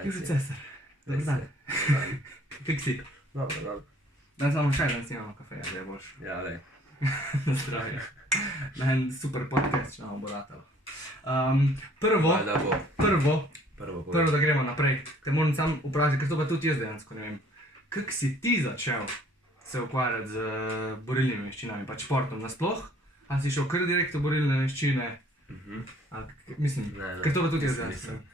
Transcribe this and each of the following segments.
Južni cesar. Dobar dan. Fiksi. Dobro. Dan samo šaj, dan snimamo kafeja, da je boš. Ja, lej. Na zdravje. Na en super podcast, če nam bo ratalo. Prvo, Da bo. prvo, da gremo naprej. Te moram sam vprašati, ker to pa tudi jaz dejansko ne vem. Kako si ti začel se ukvarjati z borilnimi veščinami, pač športom nasploh? Ali si šel kar direkt v borilne veščine? Mislim, Ne. ker to pa tudi jaz Nisem, dejansko. nisem.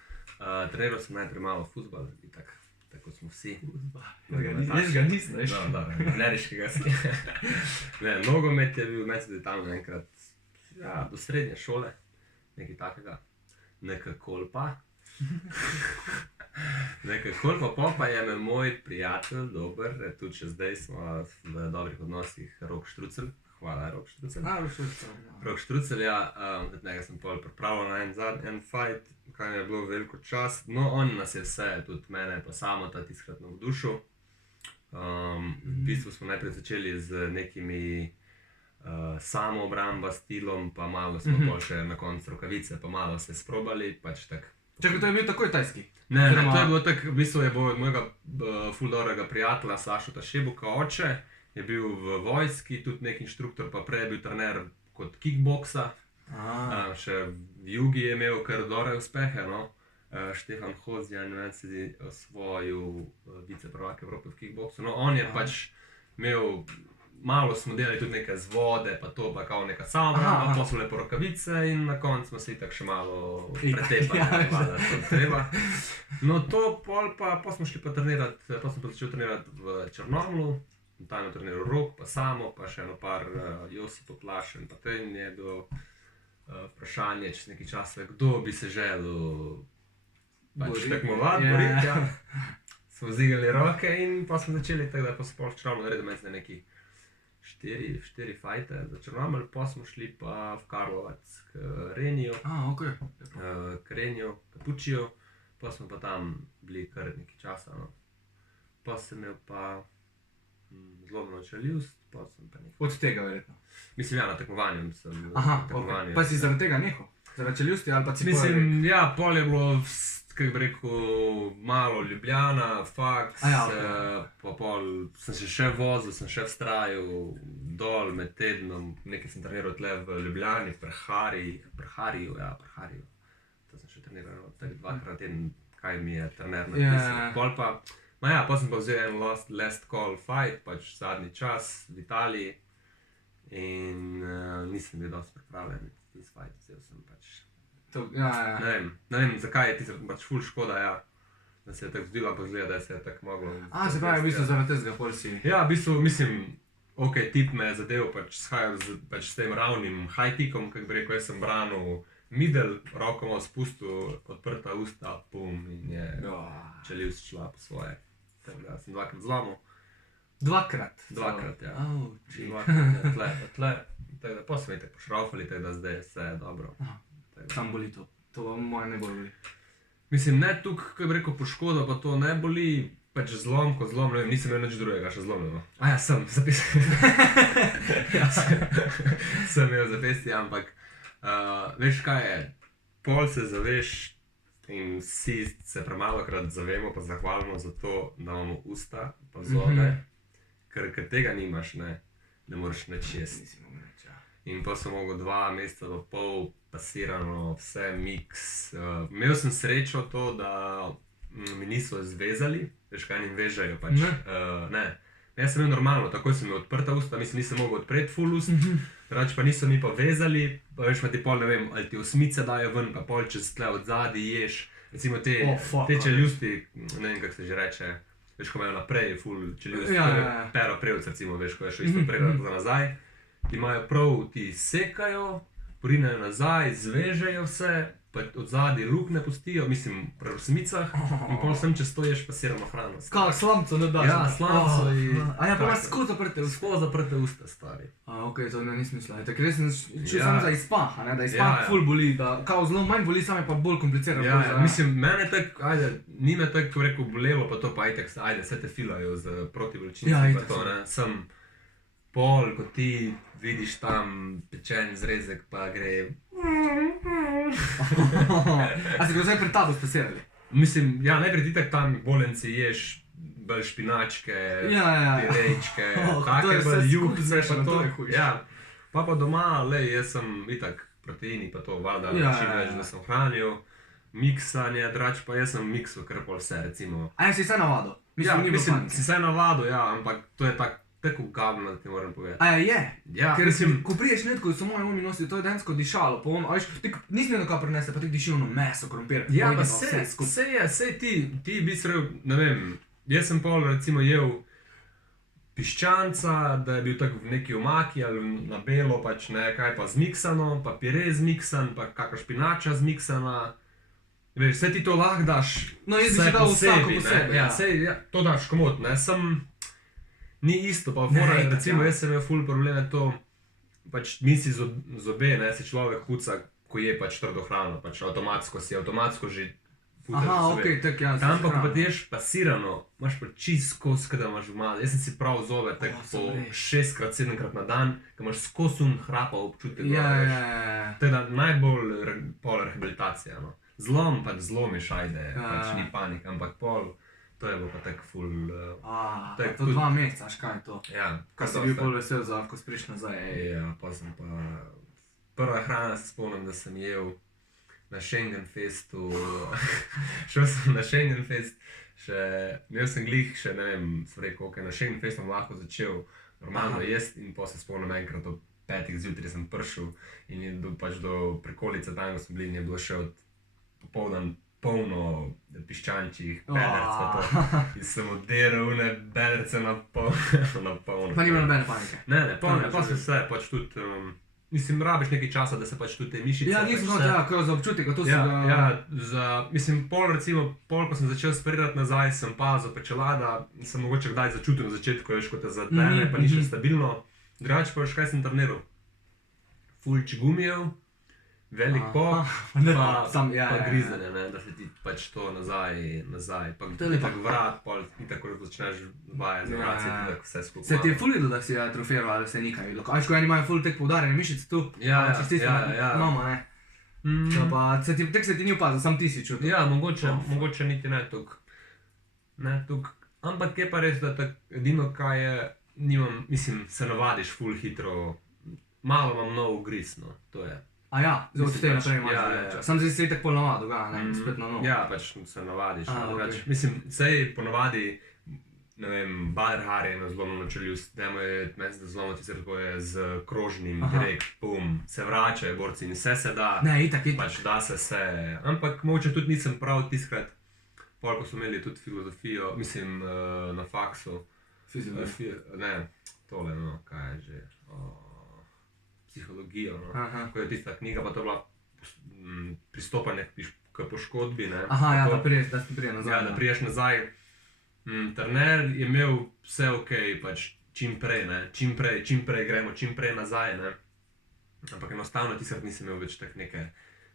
Treniral sem najprej malo fuzbal, tako smo vsi. Jaz ga nisem, veš. Ameriškega si. Ne, nogomet je bil med tam enkrat, ja, do srednje šole, nekaj takega. Nekakol pa, pa je me moj prijatelj, dober, tudi še zdaj smo v dobrih odnosih, Rok Štrucelj. Hvala, Rok Štrucelj. Rok Štrucelj, ja, od njega sem pol pripravljal na en fight, kaj mi je bilo veliko čast. No, on nas je vse, tudi mene pa samo ta tiskrat navdušil. V bistvu smo najprej začeli z nekimi samoobramba stilom, pa malo smo pol še na koncu rokavice, pa malo se sprobali, pač tak. Čakaj, to je bil takoj tajski? Ne, to je bilo tak, v bistvu je bil od mojega ful dobrega prijatelja Sašota Šebuka oče, je bil v vojski, tudi nek inštruktor, pa prej je bil trener kot kickboksa. Še v Jugi je imel kar dobre uspehe, no. Štefan Hozjan, ne vem, se je osvojil viceprvak Evrope v kickboksu. No, on je pač imel, malo smo delali tudi nekaj z vode, pa to pa kao neka samobramba, pa so lepo rokavice in na koncu smo se itak še malo pretepali, da to treba. No to, pol smo šli pa trenirati, pa sem pa začel trenirati v Črnomlju, tam je treniral Rok, pa samo, pa še eno par Josip Poplašen, pa to je bilo vprašanje čez nekaj časa, kdo bi se želel pač tekmovati, boriti, ja. Smo zigali roke in pa smo začeli tako, da pa smo v Črnomlju naredili med neki 4 fajte za Črnomelj, pa smo šli pa v Karlovac k Reniju, k Reniju, Kapučiju, pa smo pa tam bili kar nekaj časa, no. Pa sem imel pa zlomljeno čeljust, pa sem pa nekaj. Od tega verjetno? Mislim, ja, na tekmovanju sem. Ok. Pa si zaradi tega nehal? Zaradi čeljusti ali pa si mislim, ja, pol je bilo, kako bi rekel, malo Ljubljana, faks, pa pol sem se še vozil, sem še vztrajal dol med tednom, nekaj sem treniral tle v Ljubljani, v Prehariju. To sem še treniral tako 2-krat na teden, kaj mi je trener napisal. Pol pa, pa sem pa vzel en last call fight, pač zadnji čas v Italiji in nisem bil dosti pripravljen na tisti fight, vzel sem pač. Ne vem, zakaj je tisto pač ful škoda, ja, da se je tako zdelo, pa zgleda, da se je tako moglo. Se pravi, v bistvu zaradi tega pol si. Ja, v bistvu, mislim, ok, tip me je zadev, pač shajal s tem ravnim high kickom, kako bi rekel, jaz sem branil middle, roko malo spustil, odprta usta, pum, in je čeljust šla po svoje. Tako da sem 2-krat zlomil. Dvakrat, ja. Tle. Tako da pa smo itak pošraufali, tako da zdaj je vse dobro. Sam boli to. To pa moje ne boli. Mislim, ne tukaj, kako bi rekel, poškoda, pa to ne boli, pač zlom kot zlom, ne vem, nisem imel nič drugega še zlomljeno. Sem zapisal. Sem imel zapesti, ampak veš kaj je, pol se zaveš in vsi se premalokrat zavemo pa zahvalimo za to, da imamo usta pa zobe, ker tega nimaš, ne moreš nič jesti. In pa sem mogel 2 meseca pa pol pasirano, vse miks. Imel sem srečo to, da mi niso zvezali, veš kaj njim vežajo pač. Ne. Jaz sem imel normalno, takoj sem imel odprta usta, mislim, nisem mogel odpreti ful ust, drugače pa niso mi pa vezali, pa veš pa ti pol, ne vem, ali ti osmice dajo ven, pa pol čez tle od zadaj ješ. Recimo te čeljusti, ne vem, kako se že reče, veš, ko imajo naprej ful čeljusti, pero prevc recimo, veš, ko je šel isto prej za nazaj. Imajo prav, ti sekajo, porinejo nazaj, zvežejo vse, pa od zadaj luknje pustijo, mislim, pri osmicah, in pol sem čez to ješ pasirano hrano. Kaj, slamco ne daš? Ja, slamco in... A ja, pa imaš skozi zaprte usta? Skozi zaprte usta, stari. Ok, to ne nisem mislil. Tako res sem čutil samo za izpah, da izpah ful boli, da kao zelo manj boli, sam je pa bolj kompliciran. Ja, mislim, mene tako, ni me tako rekel bolelo, pa to pa itak, se te filajo z protibolečinci, pa to, ne, sem pol, ko ti vidiš tam pečen zrezek, pa gre... A si ga zdaj pred tabo spasirali? Mislim, ja, najprej ti tak tam bolenci ješ bolj špinačke, pirejčke, take bolj juhce, pa to. Ja, pa doma, jaz sem itak proteini, pa to valjda čim več, da sem hranil. Miksanje, drač pa jaz sem miksu kar pol vse, recimo. A si vse navadil? Mislim, si vse navadil, ja, ampak to je tako gavno, da ti moram povedati. A je? Ja, ker ko priješ netko, so moji mami nosili, to je densko dišalo, pa ono, nisi imel kaj prinese, pa tako diši ono meso, krompir. Ja, pa sej ti bi se rekel, ne vem, jaz sem pol recimo jel piščanca, da je bil tako v neki omaki ali na belo, pač ne, kaj pa zmiksano, pa pire zmiksan, pa kakšna špinača zmiksana. Veš, vse ti to lahko daš, no, jaz bi si dal vsako posebej. Ja, sej, ja, to daš komot, ne, ni isto, pa fora, recimo, jaz sem imel ful probleme to, pač misi zobe, ne, si človek huca, ko je pač trdo hrano, pač avtomatsko že putaš zobe. Aha, okej, tako ja. Tam pa, ko pa ti ješ pasirano, imaš pa čist skos, kada imaš v mali. Jaz sem si prav zobe, tako po 6-krat, 7-krat na dan, ko imaš skos hrapa občutek. Ja. To je najbolj pol rehabilitacija, no. Zlom, pač zlomiš, ajde, pač ni panika, ampak pol, to je bilo pa tako ful... To 2 meseca, až kaj je to? Ja. Kaj si bil pol vesel za, ko spriš nazaj? Ja, pa sem pa... Prva hrana se spomnim, da sem jel na Schengenfestu, šel sem na Schengenfest, imel sem glih še, ne vem, sem rekel, ok, na Schengenfestu bom lahko začel normalno jesti in pa se spomnim enkrat ob 5 zjutraj sem prišel in je pač do prekolice tam, ko sem bili in je bilo še od popoldan polno piščančjih bedrc pa to. In sem odderal une bedrce na polno. Pa ni bilo nobene panike? Ne, pa se vse, pač tudi, mislim, rabiš nekaj časa, da se pač tudi te mišice... Ja, nisem hotel, ja, ko za občutek, to si ga... Ja, mislim, pol, ko sem začel sparirati nazaj, sem pazil pečelada, sem mogoče kdaj začutil na začetku, veš, ko te zadene, pa ni še stabilno. Drugače pa veš, kaj sem treniral? Ful čigumijev, velik pop, pa grizanje, ne, da se ti pač to nazaj, pa tako vrat, pol, in tako začneš vaje za vracije, tako vse skupaj. Se ti je ful videl, da si atrofiral ali se nikaj videl? Ajš, ko eni imajo ful tek poudarjene mišice tu, ja. Mama, ne. Pa se ti ni upazil, sam ti si čutil. Ja, mogoče niti ne tuk. Ampak je pa res, da edino kaj je, mislim, se navadiš ful hitro, malo imam nov ugriz, no, to je. A ja, od tega naprej imaš več. Sam se tako pol navadil, ne, spet na novo. Ja, pač se navadiš. Mislim, sej ponavadi, ne vem, Bader Hari je na zlomno načelju, dajmo je mesec, da zlomno ticer, ko je z krožnim, direkt, pum, se vračajo borci in vse se da. Ne, itak. Pač da se vse, ampak mogoče tudi nisem prav tiskrat, pol ko smo imeli tudi filozofijo, mislim, na faksu. Filozofijo? Ne, tole, no, kaj je že, psihologijo, no. Ko je tista knjiga, pa to je bila pristopanje k poškodbi, ne. Aha, ja, da si prije nazaj. Ja, da priješ nazaj. Trener je imel vse okej, pač čim prej, ne, čim prej gremo, čim prej nazaj, ne. Ampak enostavno tiskat nisem imel več tak neke,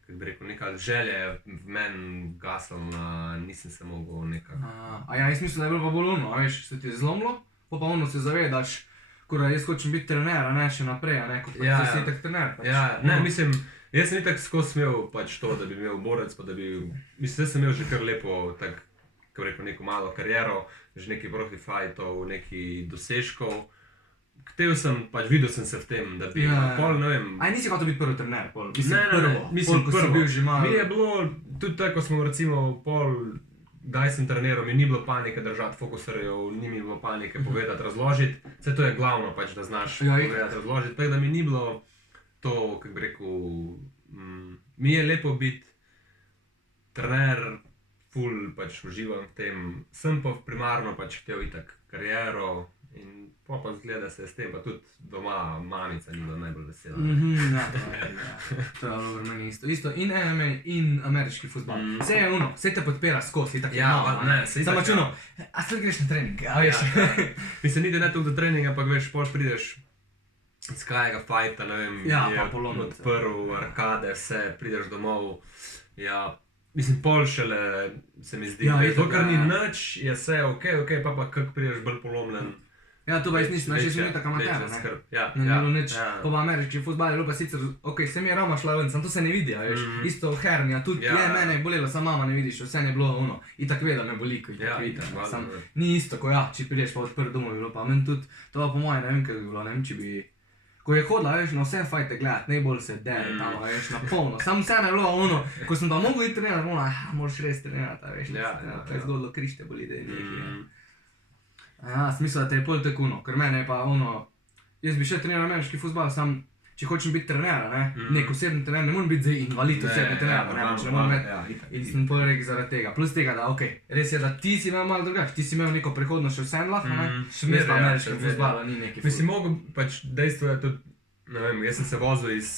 kako bi rekel, neka želje v meni gasala, nisem se mogel nekako. A ja, jaz mislim, da je bilo pa bolj ono, veš, se ti je zlomilo, pa ono se zavedaš, kura jaz hočem biti trener, a ne še naprej, a ne, kot pa ti si itak trener. Ja, ne, mislim, jaz sem itak skos imel pač to, da bi imel borec, pa da bi, mislim, jaz sem imel že kar lepo, tak, kako rekel, neko malo kariero, že nekaj profifajtov, nekaj dosežkov. Htel sem, pač videl sem se v tem, da bi pol, ne vem... A nisi hotel biti prvi trener, pol? Mislim, prvo. Mi je bilo, tudi tako, ko smo recimo pol, kdaj sem treniral, mi ni bilo panike držati fokuserjev, ni mi bilo panike povedati, razložiti. Vse to je glavno, pač, da znaš povedati, razložiti. Tako da mi ni bilo to, kako bi rekel, mi je lepo biti trener, ful pač uživam v tem. Sem pa primarno pač htel itak kariero in pa zgleda se s tem, pa tudi doma mamica ni bila najbolj vesela. Ja, to je dobro, meni isto. Isto in MMA in ameriški fuzbal. Vse je ono, vse te podpira skozi, tako je malo. Ja, ne, se itak. Samo čuno, a sve greš na trening, a veš? Mislim, niti ne toliko do treninga, ampak veš, pol prideš iz kajega fajta, ne vem, je odprl arkade, vse, prideš domov, ja, mislim, pol šele se mi zdi, to kar ni nič, je vse okej, pa kak prideš bolj polomljen. Ja, to pa jaz nisem, jaz sem tako amater, ne. Ne bilo nič, pa v ameriški fudbal je bilo pa sicer, okej, se mi je Roma šla ven, samo to se ne vidi, veš, isto hernija, tudi mene je bolelo, samo mama ne vidiš, vse ne bilo ono, itak ve, da me boli, ko itak vidi, sam, ni isto, ko če prideš pa odprt doma bi bilo, pa meni tudi, to pa po moje, ne vem, kaj bi bilo, ne vem, če bi, ko je hodila, veš, na vse fajte gledat, najbolj se dere tam, veš, na polno, samo vse ne bilo ono, ko sem pa mogel iti trenirati, ono, moraš res trenirati, veš, to je zgodilo, krište boli, da je nekaj. Ja, smisel, da te je pol tako ono, ker mene je pa ono, jaz bi še treniral ameriški fudbal, sam, če hočem biti trenera, ne, nek osebni trener, ne moram biti zdaj invalid osebni trener, ne, ne moram biti, in sem pol rekel zaradi tega, plus tega, da okej, res je, da ti si imel malo drugače, ti si imel neko prihodnost še vsem lahko, ne, jaz pa ameriški fudbala ni neki. Mislim, mogo, pač dejstvo je tudi, ne vem, jaz sem se vozil iz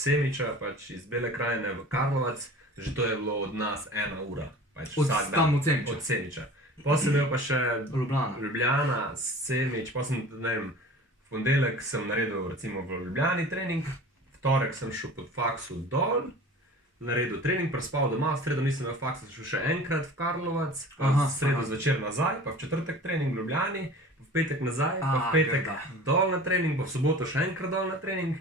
Semiča, pač iz Bele krajine v Karlovac, že to je bilo od nas 1 ura, pač vsak dan, od Semiča. Potem sem imel pa še Ljubljana, Semič, potem sem, ne vem, v ponedeljek sem naredil recimo v Ljubljani trening, v torek sem šel pod faksu dol, naredil trening, prespal doma, v sredo nisem imel faksa, sem šel še enkrat v Karlovac, v sredo zvečer nazaj, pa v četrtek trening v Ljubljani, v petek nazaj, pa v petek dol na trening, pa v soboto še enkrat dol na trening.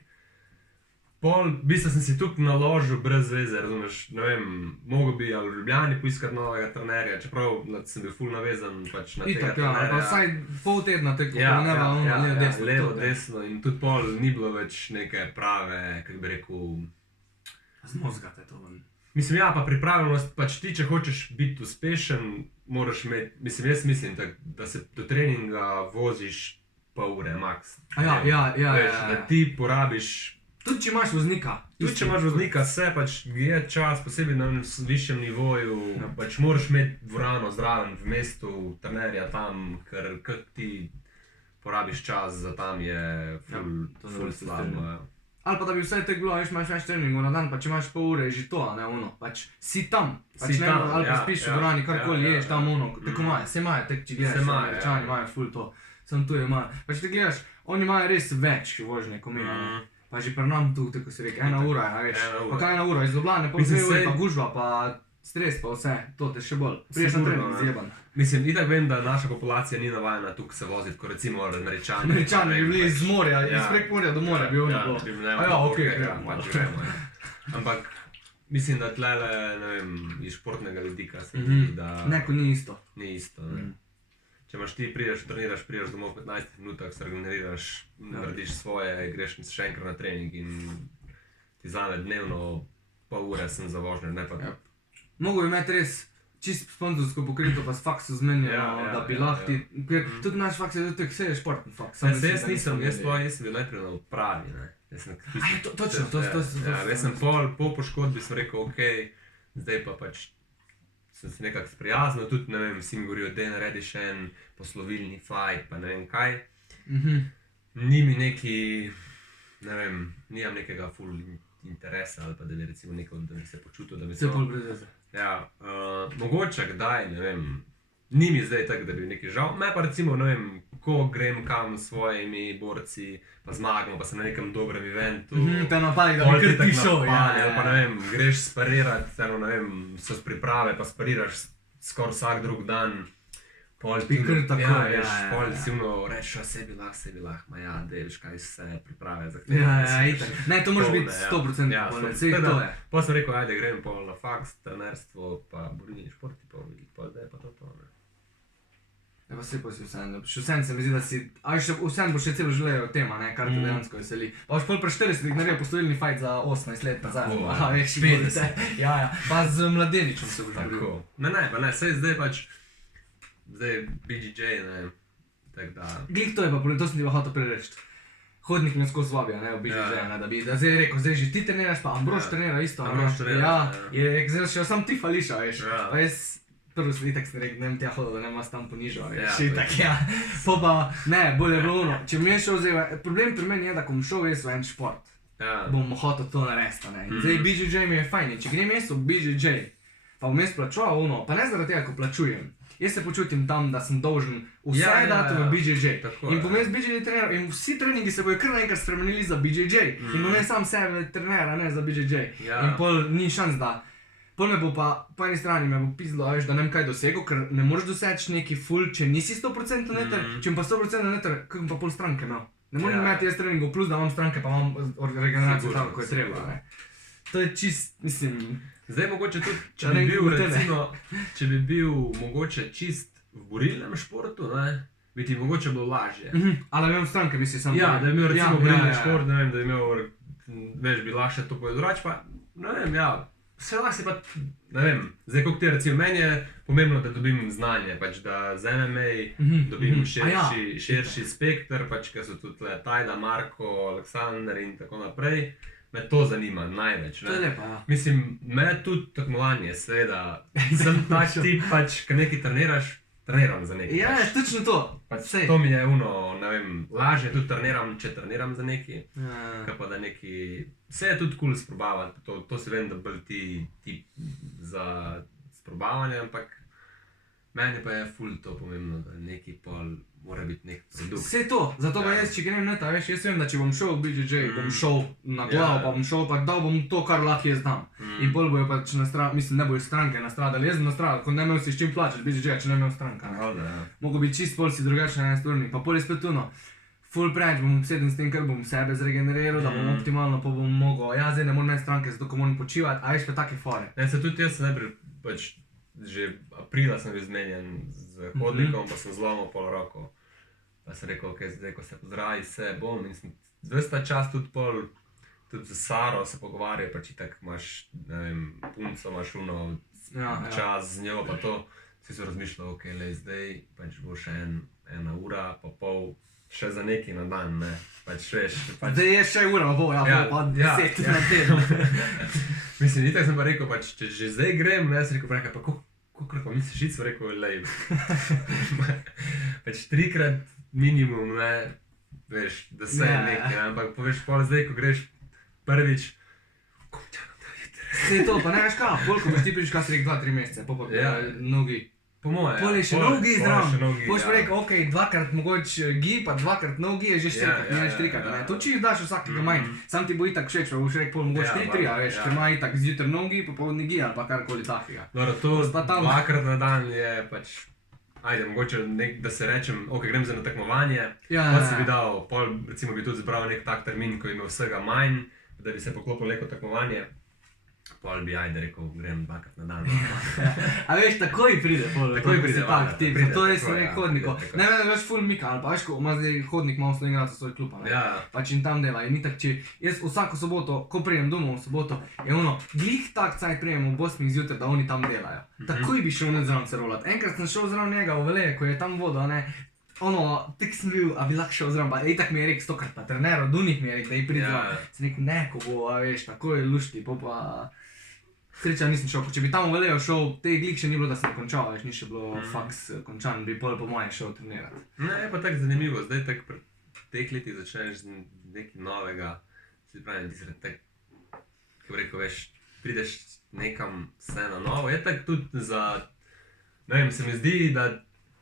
Pol, v bistvu sem si tukaj naložil brez veze, razumeš, ne vem, mogel bi ali v Ljubljani poiskati novega trenerja, čeprav sem bil ful navezan pač na tega trenerja. Pa vsaj pol tedna tako, levo, desno in tudi pol ni bilo več neke prave, kako bi rekel... Zmozgate to ven. Mislim, ja, pa pripravljenost, pač ti, če hočeš biti uspešen, moraš imeti, mislim, jaz mislim, da se do treninga voziš pol ure, max. Da ti porabiš... Tudi če imaš voznika. Se pač je čas, posebej na višjem nivoju, pač moraš imeti dvorano zraven v mestu, trenerja tam, ker kak ti porabiš čas za tam je ful slabo. Ali pa da bi vsaj tako bilo, imaš več treningov na dan, pa če imaš pol ure, je že to, ne ono, pač si tam. Ali pa spiš v dvorani, karkoli ješ tam ono, tako imajo, se imajo, tako če gledaš, Američani imajo ful to, samo tu imajo. Pa če te gledaš, oni imajo res več vožnje, ko mi imamo. Pa že pri nam tu, tako se reke, 1 ura, veš, pa kaj 1 ura, iz Ljubljane, pol 2 ure, pa gužva, pa stres, pa vse, to te še bolj. Priješ na trening, zjeban. Mislim, itak vem, da naša populacija ni navajena tukaj se voziti, kot recimo Američani. Američani bi bili iz morja, iz prek morja do morja bi oni bilo. gremo. Ampak mislim, da tlele, ne vem, iz športnega vidika se mi zdi, da... Neko ni isto. Ni isto, ne. Če imaš ti, treniraš, prideš domov v 15 minutah, se regeneriraš, narediš svoje, greš še enkrat na trening in ti zame dnevno pol ure sem za vožnjo, ne pa... Mogo bi imeti res čisto sponzorsko pokrito, pa s faksu zmenjeno, da bi lahko ti... Ker tudi naš faks je tudi vse športni faks. Jaz nisem bil najprej na upravi, ne. Točno, to. Jaz sem po poškodbi sem rekel, okej, zdaj pa pač sem se nekako sprijaznil, tudi, ne vem, vsi mi govorijo, da naredi še en poslovilni fight, pa ne vem kaj. Ni mi neki, ne vem, nimam nekega ful interesa ali pa da bi recimo nekaj, da bi se počutil, da bi se... Vse pol brez veze. Ja, mogoče kdaj, ne vem, ni mi zdaj tako, da bi nekaj žal. Me pa recimo, ne vem, ko grem kam s svojimi borci, pa zmagamo, pa sem na nekem dobrem eventu. Te napali, da bi kar ti šel. Ali pa ne vem, greš sparirati, ne vem, so z priprave, pa spariraš skoraj vsak drug dan. Pol si rečeš, sebi lahko, ma ja, da veš, kaj se priprave zahteva. Itak. Ne, to moraš biti 100% polne, vse to je. Potem sem rekel, ajde, grem pol na faks, trenerstvo, pa borilni športi, pa zdaj pa to, ne. Ja, pa sej pa si vsem, še vsem se mi zdi, da si, vsem bo še celo življenje tema, ne, kar te dejansko veseli. Pa boš pol pri 40 naredil poslovilni fight za 18 let nazaj. Aha, veš, 50. Ja, pa z mladeničem se boš boril. Ne, sej zdaj pač, zdaj BJJ, ne, tak da... Glih to je pa problem, to sem ti pa hotel prereči. Hodnik me skozi vabijo, ne, v BJJ, ne, da bi, da zdaj rekel, zdaj že ti treniraš, pa Ambrož trenira isto. Ambrož trenira, ja. Zdaj še sam ti fališa, veš. Pa jaz, prvo sem itak sem rekel, ne vem tja hodil, da ne mas tam ponižal, veš, itak, ja. Po pa, ne, bolje je bilo ono, če mi je šel zdaj, problem pri meni je, da ko bom šel jaz v en šport, bom hotel to narediti, ne. Zdaj BJJ mi je fajn, če grem jaz v BJJ, pa bom jaz plačoval ono, pa ne zaradi tega, ko plačujem. Jaz se počutim tam, da sem dolžen vse dati v BJJ. In bom jaz BJJ trener in vsi treningi se bojo kar naenkrat spremenili za BJJ. In bom jaz sam sebe trener, a ne za BJJ. In pol ni šans, da Pol me bo pa, po eni strani me bo pizdilo, veš, da ne vem kaj dosegel, ker ne moreš doseči neki ful, če nisi 100% neter, če pa 100% neter, kako pa pol stranke imel. Ne morem imeti jaz treningov plus, da imam stranke, pa imam regeneracijo tako, ko je treba, ne. To je čist, mislim... Zdaj mogoče tudi, če bi bil mogoče čist v borilnem športu, ne, bi ti mogoče bilo lažje. Ali imel stranke, misli sam. Ja, da bi imel recimo borilni šport, ne vem, da bi imel, veš, bi lahko to povedal drugače, pa, ne vem, ja, vse lahko si pa, ne vem, zdaj koliko ti recimo, meni je pomembno, da dobim znanje, pač da z MMA dobim širši spektr, pač ker so tudi Tajda, Marko, Aleksandar in tako naprej. Me to zanima največ. To je lepa, ja. Mislim, me tudi tekmovanje, seveda, sem tak tip, pač, ko nekaj treniraš, treniram za nekaj. Ja, je točno to. Pač to mi je ne vem, lažje tudi treniram, če treniram za nekaj. Kaj pa da nekaj, vse je tudi cool sprobavati, to si vem, da bolj ti za sprobavanje, ampak meni pa je ful to pomembno, da nekaj pol mora biti nek produkt. Vse to, zato pa jaz, če grem neta, veš, jaz vem, da če bom šel v BJJ, bom šel na glavo, pa bom šel, pa dal bom to, kar lahko jaz dam. In pol bojo pač mislim, ne bojo stranke nastradali, jaz bom nastradal, ko ne imel si s čim plačati BJJ, če ne imel stranka. Mogo bi čist pol si drugačen na sturni, pa pol je spet tuno. Full preč bom obseden s tem, ker bom sebe zregeneriral, da bom optimalno, pa bom mogel, ja, zdaj ne moram imeti stranke, zato ko moram počivati, a veš pa take fore. Ne, se tudi jaz najprej, pač, že aprila sem bil zmenjen z hodnikom, pa sem zlomil pol roko. Pa sem rekel, ok, zdaj, ko se pozdravi, se bom in sem ves ta čas tudi pol, tudi z Saro se pogovarjal, pač itak imaš, ne vem, punco, imaš čas z njo, pa to, si se razmišljal, ok, lej, zdaj pač bo še ena ura, pa pol, še za nekaj na dan, ne, pač veš, pač... Zdaj je še ura, bo, ja, pa 10 na teden. Mislim, itak sem pa rekel, pač, če že zdaj grem, ne, sem rekel, pa kolikor pa misliš iti, sem rekel, lej, pač 3-krat minimum, ne, veš, da se je nekaj, ampak poveš pol zdaj, ko greš prvič, kom čakam da jutri. Sej to, pa ne veš kaj, koliko boš ti prišel, kaj si rekel 2-3 mesece, pa nogi. Po moje, pol je še nogi zdrav. Boš pa rekel, ok, 2-krat mogoče gi, pa 2-krat nogi je že 4-krat, ne 4-krat, ne. To čist daš vsakega manj, sam ti bo itak všeč, pa boš rekel pol mogoče 3-3, a veš, ker ima itak zjutraj nogi, popoldne gi ali pa karkoli takega. Dobro, to 2-krat na dan je pač, ajde, mogoče, da se rečem, ok, grem za na tekmovanje, pa si bi dal, pol recimo bi tudi zbral nek tak termin, ko ima vsega manj, da bi se poklopil neko tekmovanje. Pol bi, ajde, rekel, grem 2-krat na dan. A veš, takoj pride, takoj pride, tak tip, zato je se nek hodnikov. Ne vem, veš, ful Mika, ali pa veš, ko ima zdaj hodnik, ima v Slovenjgracu svoj klub, ne? Pač in tam dela, in itak, če jaz vsako soboto, ko prijem domov v soboto, je glih tak cajt prijem v 8 zjutraj, da oni tam delajo. Takoj bi šel zraven se rolat. Enkrat sem šel zraven njega v Veleje, ko je tam voda, ne? Tek sem bil, a bi lahko šel zraven, pa itak mi je rekel 100-krat, pa trener od unih mi je rekel, da ji pridi zraven. Sem rekel, ne, ko bo, a veš, tako je lušti, pa sreča nisem šel, če bi tam v Velejo šel, te glih še ni bilo, da sem končal, veš, ni še bilo faks končan, bi pol po moje šel trenirati. Ne, je pa tako zanimivo, zdaj tako pri teh letih začneš z nekaj novega, si pravim, ti se tako, kako rekel, veš, prideš nekam vse na novo, je tako tudi za, ne vem, se mi zdi, da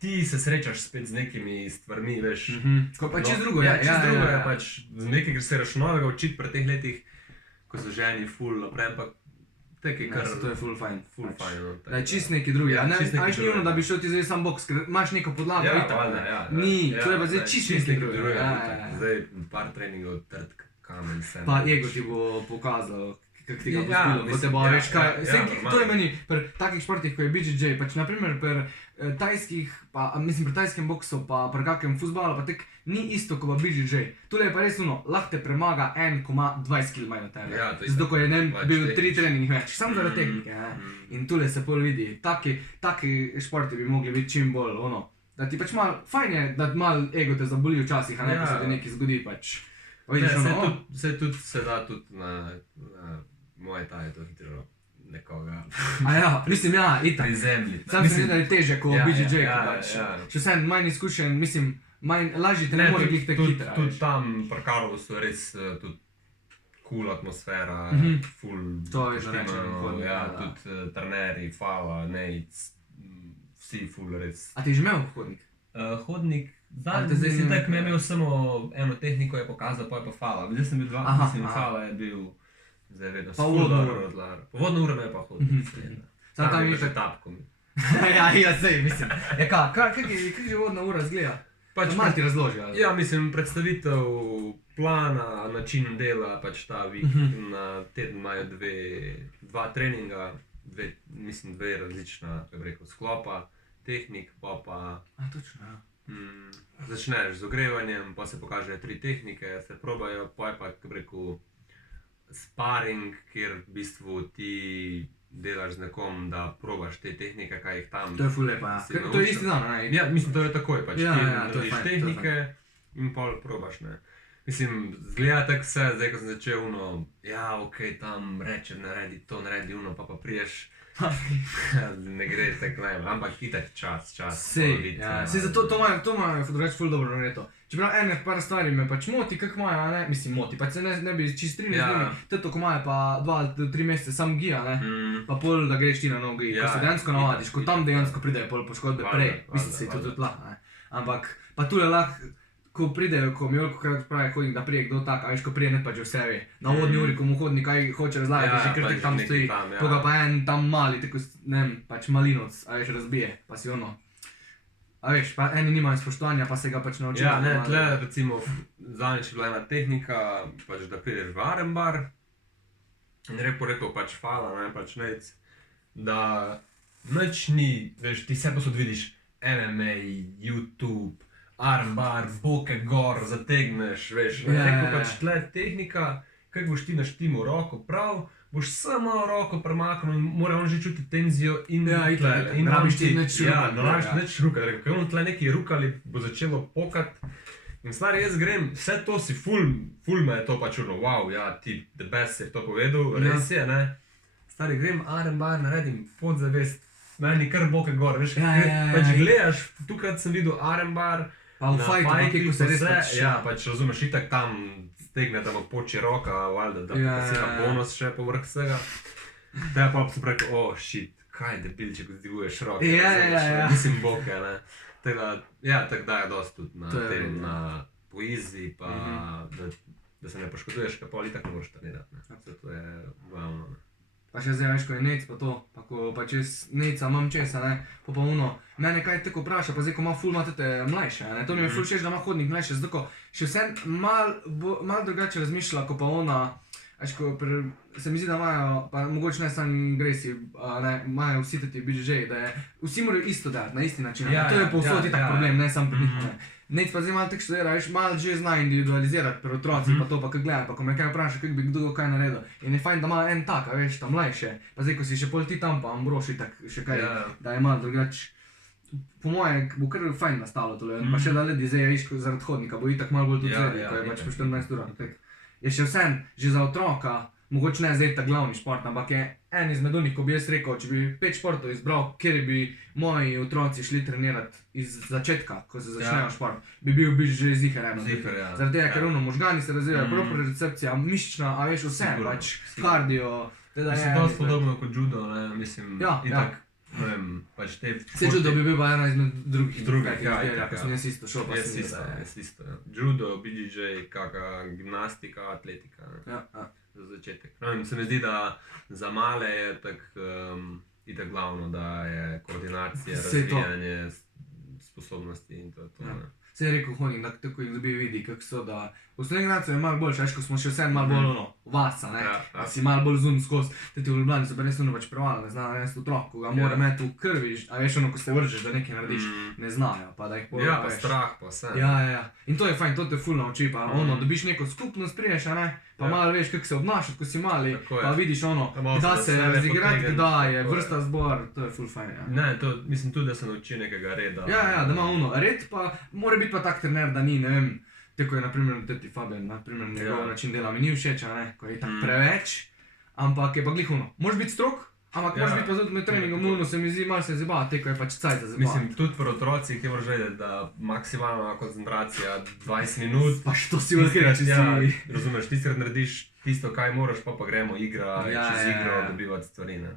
ti se srečaš spet z nekimi stvarmi, veš. Ko pa čez drugo, ja. Čez drugo je pač, z nekaj, ker se raš novega učiti pri teh letih, ko so ženi ful naprej, ampak tako je kar... To je ful fajn. Ful fajn, no. Da je čist neki drugi, a ne ni ono, da bi šel ti zdaj sam boks, ker imaš neko podlago, itak. Ni, to je pa zdaj čist neki drugi. Zdaj par treningov trd kamen se. Pa ego ti bo pokazal, kako ti ga bo spilo, ko te bo, veš kaj. To je meni, pri takih športih, ko je BJJ, pač naprimer pri tajskih, pa mislim pri tajskem boksu, pa pri kakem fuzbalu, pa tek ni isto, ko pa BJJ. Tule je pa res lahko te premaga en, ko ima 20 kg manj od tebe. Zato, ko je bil 3 treningi več, samo zaradi tehnike. In tule se pol vidi, taki športi bi mogli biti čim bolj, da ti pač malo, fajn je, da malo ego te zaboli včasih, a ne, ko se ti nekaj zgodi, pač. Se tudi se da tudi na moje taje to hitro nekoga. A ja, mislim, ja, itak. Prizemljiti. Sam se mi da je teže, ko BJJ, pač. Še vsem manj izkušen, mislim, lažje te ne more glih tako hitro. Tudi tam pri Karlosu je res tudi cool atmosfera, ful poštimano, tudi trenerji, Fala, Nejc, vsi ful res. A ti je že imel hodnik? Hodnik, zdaj si tako imel samo eno tehniko je pokazal, pa je pa Fala. Zdaj sem bil dva, mislim, Fala je bil Zdaj vedno Pa uvodno uro. Uvodno uro me je pa hodil. Sam tam je že že tapkom. ja, zdaj, mislim. Ja, kak že vodna ura zgleda? Pač Malo ti razloži, ali? Ja, mislim, predstavitev plana, način dela, pač ta na teden imajo dva treninga, dve različna, kako bi rekel, sklopa, tehnik, pa Točno, ja. Začneš z ogrevanjem, pa se pokažejo 3 tehnike, se probajo, pa je pa, kako bi rekel, sparing, kjer v bistvu ti delaš z nekom, da probaš te tehnike, kaj jih tam. To je ful lepa, ja. To je isti dan, ne? Ja, mislim, to je takoj, pač Ja, ti ja, to je narediš fajn, tehnike in pol probaš, ne. Mislim, zgleda tako vse, zdaj ko sem začel ja, okej, tam reče, naredi ono, pa priješ, ne gre tako najbolj, ampak itak čas. Sej, ja. Sej zato to imajo fotografi ful dobro naredito. Čeprav par stvari me pač moti, kako imajo, ne, mislim moti, pač se ne bi čist strinjal z njimi, to ko imajo pa 2 do 3 mesece sam gija, ne, pa pol da greš ti na nov gij, ko se dejansko navadiš, ko tam dejansko pridejo pol poškodbe prej, mislim se to tudi lahko, ne. Ampak pa tule lahko, ko pridejo, ko mi velikokrat pravi hodnik, da prije kdo tak, a veš, ko prije ne pa že vse ve, na vodni uri, ko mu hodnik kaj hoče razlagati, že kar tam stoji, pa pa en tam mali, tako, ne vem, pač malinoc, a veš, razbije, pa si ono. A veš, pa eni nimajo spoštovanja, pa se ga pač naučijo. Ja, ne, tle recimo zadnjič je bila ena tehnika, pač da prideš v armbar in rekel pač hvala, ne, pač nec, da nič ni, veš, ti vse posod vidiš MMA, YouTube, armbar, boke gor, zategneš, veš, rekel pač tle tehnika, kako boš ti naštimal roko prav, boš samo roko premaknil in mora on že čutiti tenzijo in tle. In rabiš ti nič rukati. Ja, ne rabiš nič rukati, rekel, kaj on tle neki rukali, bo začelo pokati. In stvar, jaz grem, vse to si ful me je to pač ono, wow, ja, ti the best si to povedal, res je, ne. Stari, grem armbar, naredim podzavest, naredim kar boke gor, veš, pač gledaš, tukaj sem videl armbar, pa v fajtu, kako se res pač. Ja, pač razumeš, itak tam stegne, da mu poči roka, valjda, da pa si na bonus še povrh vsega. Tega pa sem rekel, oh shit, kaj debilček vzdiguješ roke, mislim boke, ne. Tako daje dosti tudi na tem, na poiziji, pa da se ne poškoduješ, kaj pol itak ne moraš trenirati, ne. Zato je glavno, ne. Pa še zdaj veš, ko je nec pa to, pa ko pa čez neca imam česa, ne, pa ono, mene kaj tako vpraša, pa zdaj ko ful ima tete mlajše, ne, to mi je ful všeč, da ima hodnik mlajše, zato ko še vsem mal drugače razmišlja, ko pa ona, veš, ko se mi zdi, da imajo, pa mogoče ne samo Gracie, ne, imajo vsi teti BJJ, da je, vsi morajo isto delati, na isti način, to je povsod itak problem, ne samo pri njih, ne. Nec pa zdaj malo tako študira, veš, malo že zna individualizirati pri otrocih, pa to pa kako gleda, pa ko me kaj vpraša, kako bi kdo kaj naredil. In je fajn, da ima en tak, a veš, ta mlajše, pa zdaj ko si še pol ti tam, pa Ambrož itak še kaj, da je malo drugače. Po moje bo kar fajn nastalo tole, pa še da ljudi zdaj je iško zaradi hodnika, bo itak malo bolj tudi zredi, ko je pač po 14 urah. Je še vsem, že za otroka, mogoče ne zdaj ta glavni šport, ampak je en izmed onih, ko bi jaz rekel, če bi 5 športov izbral, kjer bi moji otroci šli trenirati iz začetka, ko se začnejo šport, bi bil že ziher eno. Zaradi tega, ker možgani se razvijajo, propriocepcija, mišična, a veš vse, pač kardio. Mislim, to je podobno kot judo, ne, mislim, itak, ne vem, pač te... Se judo bi bil pa ena izmed drugih, ja, ko sem jaz isto šel, pa sem isto, ja. Judo, BJJ, kaka gimnastika, atletika, ne. Za začetek. No, in se mi zdi, da za male je itak glavno, da je koordinacija, razvijanje sposobnosti in to. Se je rekel hodnik, da tako jih dobi vidi, kako so, da v slovenski generacijo je malo boljše, veš, ko smo še vse malo bolj vasa, ne, da si malo bolj zun skozi, tudi v Ljubljani so pa res pač prevalo, ne znajo res otrok, ko ga mora imeti v krvi, a veš ko se vržeš, da nekaj narediš, ne znajo, pa da jih bolj pa strah pa vse. Ja, in to je fajn, to te ful nauči, pa dobiš neko skupnost, priješ, a ne, pa malo veš, kako se obnašati, ko si mali, pa vidiš da se razigrati, da je vrsta zbor, to je ful fajn, ja. Ne, to mislim tudi, da se nauči nekega reda. Ja, da ima red, pa mora biti pa tak trener, da ni, ne vem, tako je naprimer teti Fabian, naprimer njegov način dela mi ni všeč, ne, ko je tak preveč, ampak je pa glih moraš biti strok, ampak moraš biti pa tudi med treningom se mi zdi malo se zabavati, tako je pač cajt za zabavati. Mislim, tudi pri otrocih je moraš vedeti, da maksimalna koncentracija 20 minut. Pa što si vrhira, če si... Razumeš, ti se narediš tisto, kaj moraš, pa gremo čez igro dobivati stvari, ne.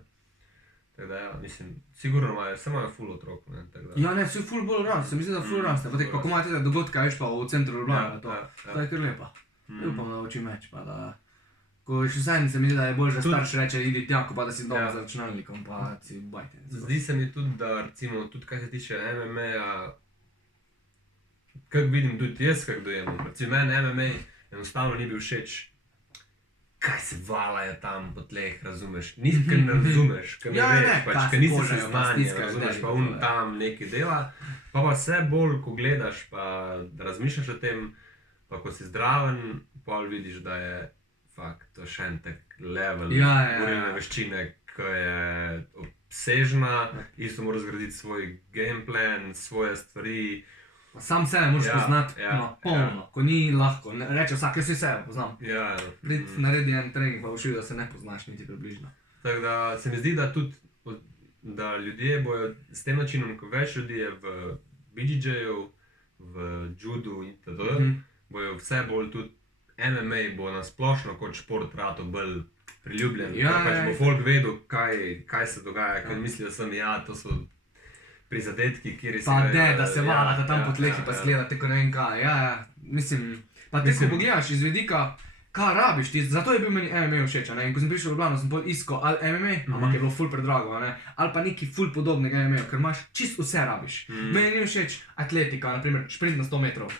Tako da ja, mislim, sigurno imajo, vse imajo ful otrok, ne, tako da... Ja, ne, vsi ful bolj raste, se mi zdi, da ful raste, pa tako, ko imajo tega dogodka, veš pa v centru Ljubljana, to je kar lepa. Upam, da učim več, pa da Ko še vsem se mi zdi, da je bolj, da starš reče, idi tja, ko pa da si doma za računalnikom, pa si bajte. Zdi se mi tudi, da recimo, tudi kaj se tiče MMA-ja, kako vidim tudi jaz, kako dojemam. Recimo meni MMA enostavno ni bil všeč, kaj se valajo tam po tleh, razumeš? Ker ne razumeš, ker ne veš, pač, ker nisi seznanjen, razumeš, pa tam nekaj dela. Pa vse bolj, ko gledaš, pa razmišljaš o tem, pa ko si zdraven, pol vidiš, da je to še en tak level borilne veščine, ki je obsežna, isto moraš zgraditi svoj gameplan, svoje stvari. Sam sebe moraš poznati polno, ko ni lahko. Reče vsak, jaz si sebe poznam. Naredi en trening, pa boš videl, da se ne poznaš niti približno. Tako da se mi zdi, da tudi da ljudje bojo s tem načinom, ko več ljudi je v BJJ-ju, v judu in tako, bojo vse bolj tudi MMA bo nasplošno kot šport rato bolj priljubljen. Pač bo folk vedel, kaj se dogaja, ker mislijo sem, to so prizadetki, kjer si... Pa da se valata tam po tlehi, pa skledate, ko ne vem kaj. Mislim, pa te, ko pogledaš iz vidika, kaj rabiš ti, zato je bil meni MMA všeč, in ko sem prišel v Ljubljano, sem bolj iskal ali MMA, ampak je bilo ful predrago, ali pa neki ful podobnega MMA, ker imaš čist vse rabiš. Meni ni všeč atletika, naprimer šprint na 100 metrov.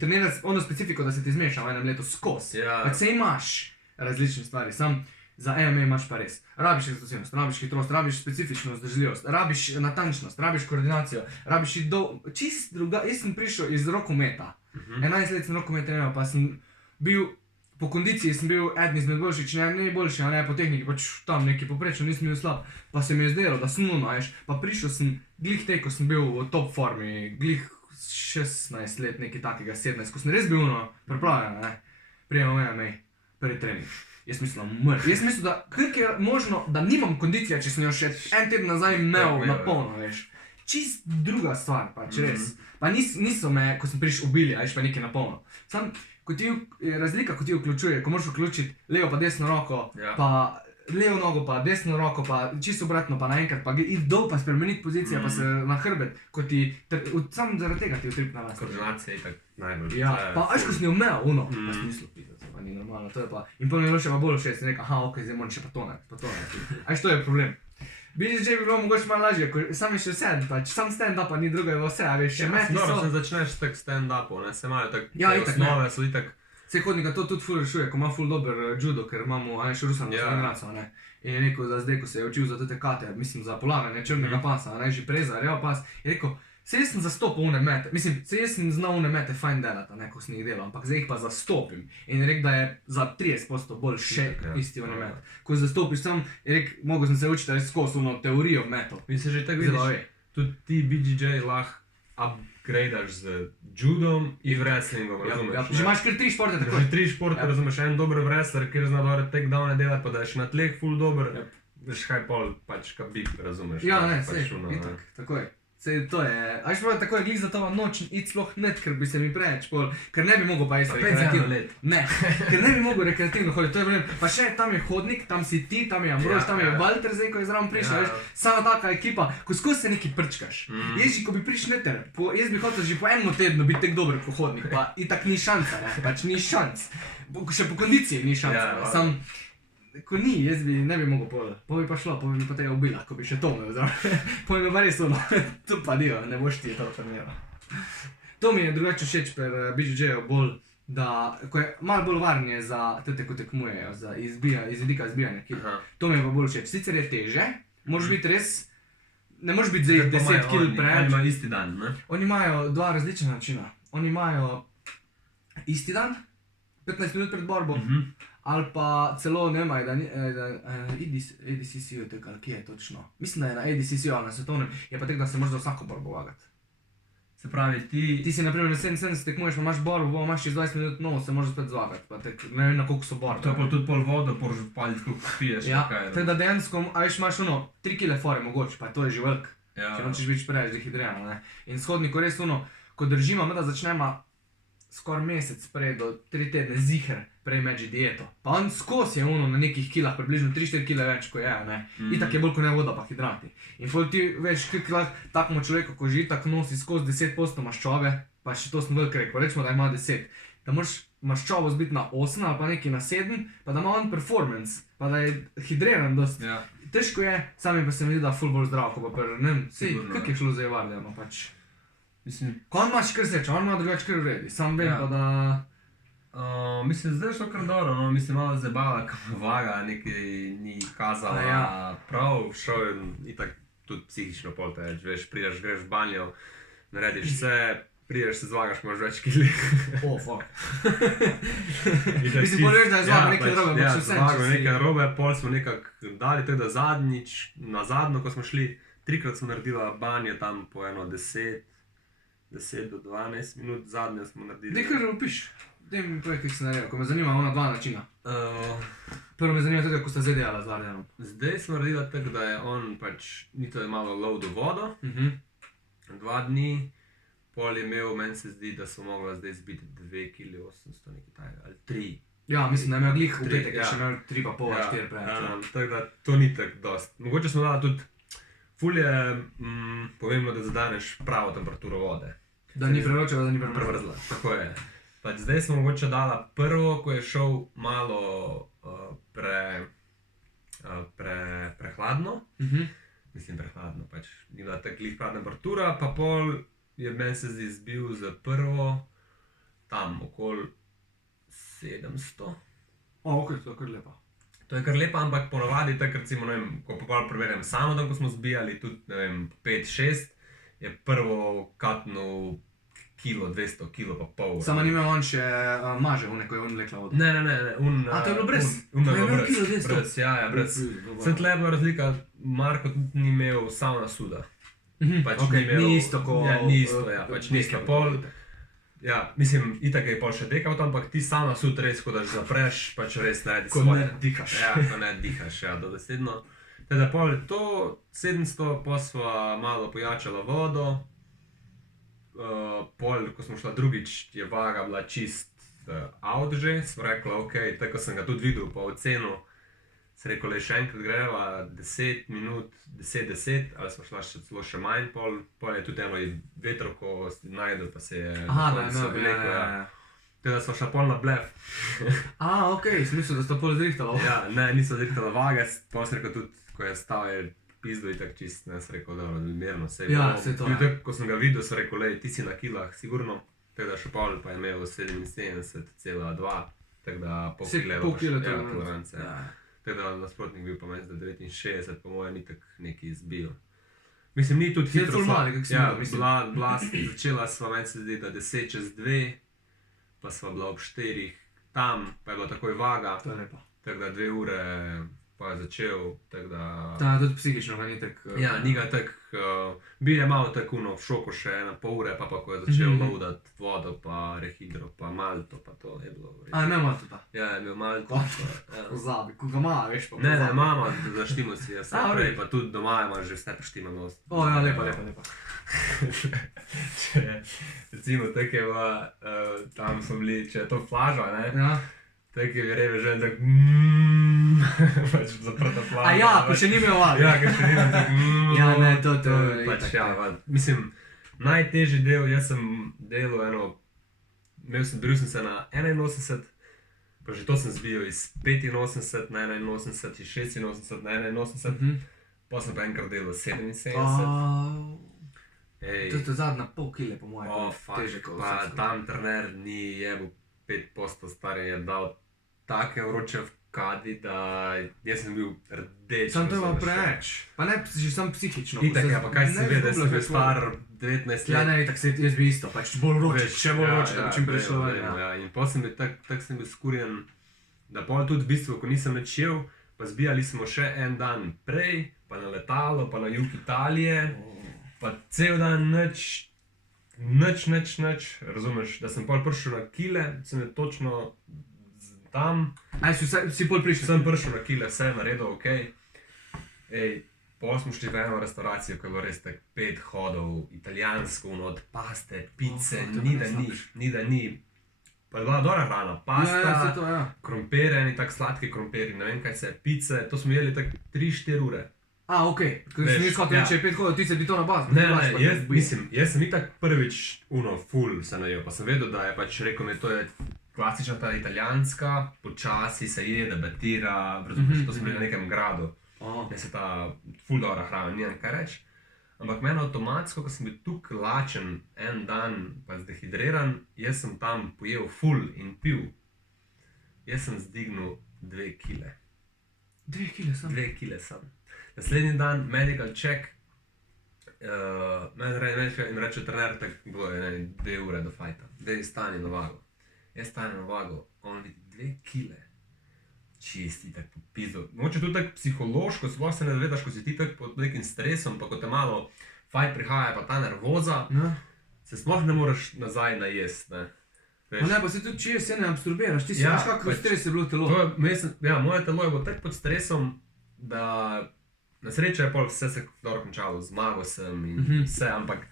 Treniraš ono specifiko, da se ti zmeša v enem letu skozi. Se imaš različne stvari, sam za MMA imaš pa res. Rabiš eksplosivnost, rabiš hitrost, rabiš specifično vzdržljivost, rabiš natančnost, rabiš koordinacijo, rabiš čist druga. Jaz sem prišel iz rokometa. 11 let sem rokomet treniral, pa sem bil po kondiciji, sem bil eden izmed boljših, če ne boljši, po tehniki, pač tam neki poprečno, nisem bil slab. Pa se mi je zdelo, da sem pa prišel sem glih tej, ko sem bil v top formi, glih 16 let, nekaj takega, 17, ko sem res bil preplavljen, prijem v MMA, prvi trening. Jaz mislim, Jaz mislim, da kako je možno, da nimam kondicije, če sem jo še en teden nazaj imel na polno, veš. Čist druga stvar, pač res. Pa niso me, ko sem prišel, ubili, pa nekaj na polno. Sam, je razlika, ko ti vključuje, ko moraš vključiti levo pa desno roko, pa levo nogo pa desno roko, pa čisto obratno pa naenkrat, pa iti dol pa spremeniti pozicijo, pa se na hrbet, ko ti, samo zaradi tega ti utrip na vas. Koordinacija je tako najbolj. Pa ko sem jo imel, pa sem mislil, pa ni normalno, to je pa, in potem mi je bilo še pa bolj všeč, sem rekel, ok, zdaj moram še pa tonati, to je problem. BJJ bi bilo mogoče malo lažje, sam je še pač sam stand-up, ni drugega vse, veš, še meti so. Se začneš tak stand-upov, se imajo tak, te osnove so itak. Sej hodnika to tudi ful rešuje, ko ima ful dober judo, ker imamo še Rusano generacijo, in je rekel, da zdaj, ko se je učil za te kate, mislim za polaganje črnega pasa, že prej za real pas, je rekel, sej jaz sem zastopil une mete, mislim, sej jaz sem znal une mete fajn delati, ko sem jih delal, ampak zdaj jih pa zastopim. In je rekel, da je za 30% bolj še isti une mete. Ko zastopiš sam, je rekel, mogel sem se učiti skozi teorijo metov. In se že tako vidiš, tudi ti BJJ lahko upgradaš z judom in wrestlingom, razumeš? Že imaš kar 3 športe tako? Že 3 športe, razumeš, en dober wrestler, kjer zna dobre takedowne delati, pa da je še na tleh ful dober, veš kaj pol, pač kabik, razumeš? Sej, itak, tako je. Sej, to je, tako je glih za to noč iti sploh net, ker bi se mi preveč pol, ker ne bi mogel pa isto rekreativno. Ne, ker ne bi mogel rekreativno hoditi, to je problem. Pa še tam je hodnik, tam si ti, tam je Ambrož, tam je Walter zdaj, ko je zraven prišel, veš, sama taka ekipa, ko skozi se neki prčkaš. Jaz že, ko bi prišel neter, jaz bi hotel že po enem tednu biti tak dober kot hodnik, pa itak ni šanca, pač ni šanc. Še po kondiciji ni šanca, sam, ko ni, jaz ne bi mogel pol bi pa šlo, pol bi pa tega ubila, ko bi še to imel zraven. Pol bi pa res tu pa dio, ne boš ti to treniral. To mi je drugače všeč pri BJJ-ju bolj, da ko je malo bolj varnije za tete, ko tekmujejo, iz vidika izbijanja kil. To mi je pa bolj všeč. Sicer je teže, moraš biti res, ne moraš biti zdaj 10 kil preveč. Oni imajo isti dan, ne? Oni imajo dva različna načina. Oni imajo isti dan, 15 minut pred borbo, ali pa celo ne vem, da ADCC-ju je tako, ali kje je točno. Mislim, da je na ADCC-ju, ali na svetovnem, je pa tako, da se moraš za vsako borbo vagati. Se pravi, ti si naprimer na 77 tekmuješ, pa imaš borbo, imaš čez 20 minut novo, se moraš spet zvagati, pa tek, ne vem na koliko so borbe. To je pa tudi pol vodo, poraš paliti, koliko piješ. Tako da dejansko, imaš 3 kile fore mogoče, pa to je že velik, če nočeš biti preveč dehidriran, in shodniku res ko držimo, da začnemo skoraj mesec prej, do 3 tedne ziher prej meči dieto. Pa on skozi je na nekih kilah, približno 3-4 kile več, ko je, Itak je bolj ko ne voda, pa hidrati. In pol ti veš, koliko lahko takmu človeku, ko že itak nosi skozi 10% maščobe, pa še to sem velik rekel, rečemo, da ima 10. da moraš maščobo zbiti na 8 ali pa nekaj na 7, pa da ima on performance, pa da je hidriran dosti. Ja. Težko je, sami pa se mi zdi, da ful bolj zdrav, ko pa ne vem, Sigurno, kak je šlo za Evardijano pač. Mislim, Ko on imaš kar srečo, on ima drugače kar vredi, sam vem Ja. pa da... mislim, zdaj je šlo kar dobro, no, mislim, malo zabava, ko vaga nekaj ni kazala Ja. prav, šel je itak tudi psihično pol teč, veš, prideš, greš v banjo, narediš vse, prideš se zvagaš, imaš več kili. Oh, fuck. Mislim, bolj veš, da je zvagal nekaj narobe, Ja, pač vsem, zvagal če si- nekaj narobe, pol smo nekako dali, tako da zadnjič, na zadnjo, ko smo šli, 3-krat smo naredila banjo tam po eno 10 do 12 minut, zadnjo smo naredili. Dej kar opiš, dej mi povej, kako si naredil, ko me zanima ona dva načina. Uh, Prvo me zanima tudi, kako sta zdaj delala z Vardijanom. Zdaj smo naredili tako, da je on pač, ni to je malo loadil vodo, 2 dni, pol je imel, meni se zdi, da smo mogli zdaj zbiti 2 kg 800 nekaj tajega, ali 3. Ja, mislim, da je imel glih v Tri, petek, je ja. še imel 3,5, 4 prej. Tako da to ni tako dost. Mogoče smo dali tudi, ful je pomembno, da zadaneš pravo temperaturo vode. Da ni preročil, da ni premrzla. Prevrzla, tako je. Pač zdaj smo mogoče dala prvo, ko je šel malo prehladno. Mislim, prehladno, pač ni bila tako glih prava temperatura, pa pol je meni se zdi zbil za prvo tam okoli 700. Ok, to je kar lepa. To je kar lepa, ampak ponavadi tako recimo, ne vem, ko pa pol preverjam samo tam, ko smo zbijali tudi, ne vem, 5-6, je prvo katnul kilo, 200 kilo pa pol. Samo ni imel on še maže, ko je on vlekla vodo. Ne, A, to je bilo brez? Un To je je bilo bilo kilo brez, 200? brez, ja, brez. Sem tle je bila razlika, Marko tudi ni imel sauna suda. Pač Ok, ni imel- ni isto kot... Ja, ni isto, ja, pač ni isto. Pol- Ja, mislim, itak je pol še dekal tam, ampak ti sauna sud res, ko da že zapreš, pač res naredi Ko svoje. ne dihaš. Ja, ko ne dihaš, ja, dobesedno. Teda pol je to 700, pa sva malo pojačala vodo. Pol, ko smo šla drugič, je vaga bila čist out že, smo rekla, ok, tako sem ga tudi videl po ocenu. Se rekel, le še enkrat greva, 10 minut, 10-10, ali smo šla celo še manj, pol je tudi eno vetro, ko si najdel, pa se je Aha, na da je koncu no, vlekel, ja. Teda smo šla pol na blef. Ok, smisel, da sta pol zrihtala. Ja, ne, niso zrihtala vage, pol sem rekel tudi, ko je stal, je pizdo in tako čist, ne, sem rekel, dobro, mirno, sej Ja, bo. saj to, Tudi ja. tako, ko sem ga videl, sem rekel, lej, ti si na kilah, sigurno. Teda še pol pa je imel 77,2, tako da pol Saj kile pol kile ja, tolerance. tolerance. Ja. Ja. Teda nasprotnik bil pa meni za 69, po mojem ni tako neki izbil. Mislim, ni tudi Saj je hitro. ful mali, kako si ja, bil, mislim. začela sva, meni se zdi, da 10 čez 2, pa sva bila ob 4 tam, pa je bila takoj vaga, To je lepo. tako da 2 ure pa je začel, tako da... Ta tudi psihično ga ni tako... Ja, ni ga tako, bil je malo tako v šoku še 1,5 ure, pa ko je začel loadati vodo, pa rehidro, pa malto, pa to je bilo v redu. A, ne malo tudi. Ja, je bil malto. Ja. Pozabi, ko ga ima, veš pa. Ne, pozabi. mama, zaštimo si jaz, A, prej, v pa tudi doma ima že vse poštimano. Ja, lepa. Recimo, tako je bila, tam smo bili, če je to flaža, ne, Ja. tako je reve že tako, pač zaprta flaža. A ja, ko pač- še ni imel vage. Ja, ker še ni imel tako, Ja, ne, to je pač, itak, ja, ja. mislim, najtežji del, jaz sem delal eno, bil sem se na 81, pa že to sem zbijal iz 85 na 81, iz 86 na 81, pa sem pa enkrat delal 77. Ej, To je zadnja pol kile, po mojem. fuck, pa tam trener ni jebil 5 star je dal take vroče v kadi, da jaz sem bil rdeč. Sam to ko ima sem šel. preveč. Pa ne, že sam psihično. Itak je, pa kaj Ne se bi ve, da zgubljal sem bil kaj star 19 Ja, let. ne, tako se jaz bi isto, pač bolj vroče, še bolj vroče, da bi čim prej šlo ven. vem, Ja. ja. In potem sem bil tak sem bil skurjen, da pol tudi v bistvu, ko nisem več šel, pa zbijali smo še en dan prej, pa na letalo, pa na jug Italije, pa cel dan nič, razumeš, da sem pol prišel na kile, sem je točno tam, Aj, si pol prišel. sem prišel na kile, vse je naredil, ok. Ej, pol smo šli v eno restavracijo, ko je bilo res tako 5 hodov, italijansko, od paste, pice, to ni ne da ni, znaš. ni da ni. Pa je bila dobra hrana, Ja, pasta, se to, ja. krompir, eni tak sladki krompiri, ne vem kaj se, pice, to smo jedli tako 3-4 ure. A, okej, ker Veš, sem jaz hotel ja. reči, 5 hodov, ti se bi to na baz. Ne, jaz, mislim, jaz sem itak prvič ful se najel, pa sem vedel, da je pač rekel mi, to je klasična ta italijanska, počasi se je, debatira, to smo bili na nekem gradu. Ne se ta ful dobra hrana, nijem kaj reči. Ampak meni avtomatsko, ko sem bil tukaj lačen en dan, pa zdehidriran, jaz sem tam pojel ful in pil. Jaz sem zdignil 2 kile. 2 kile sam? 2 kile sam. Naslednji dan medical check, in reče trener, tako bilo je 2 ure do fajta. Dej stani na vago. Jaz stani na vago, on vidi 2 kile. Čisti tako popizdo. Mogoče tudi tako psihološko, sploh se ne zavedaš, ko si ti tako pod nekim stresom, pa ko te malo fajt prihaja, pa ta nervoza, se sploh ne moreš nazaj najest, ne. Ne, pa se tudi če se ne absorbiraš, ti si veš kako stres je bilo telo. Moje telo je bilo tako pod stresom, da na srečo je pol vse se dobro končalo, zmagal sem in vse, ampak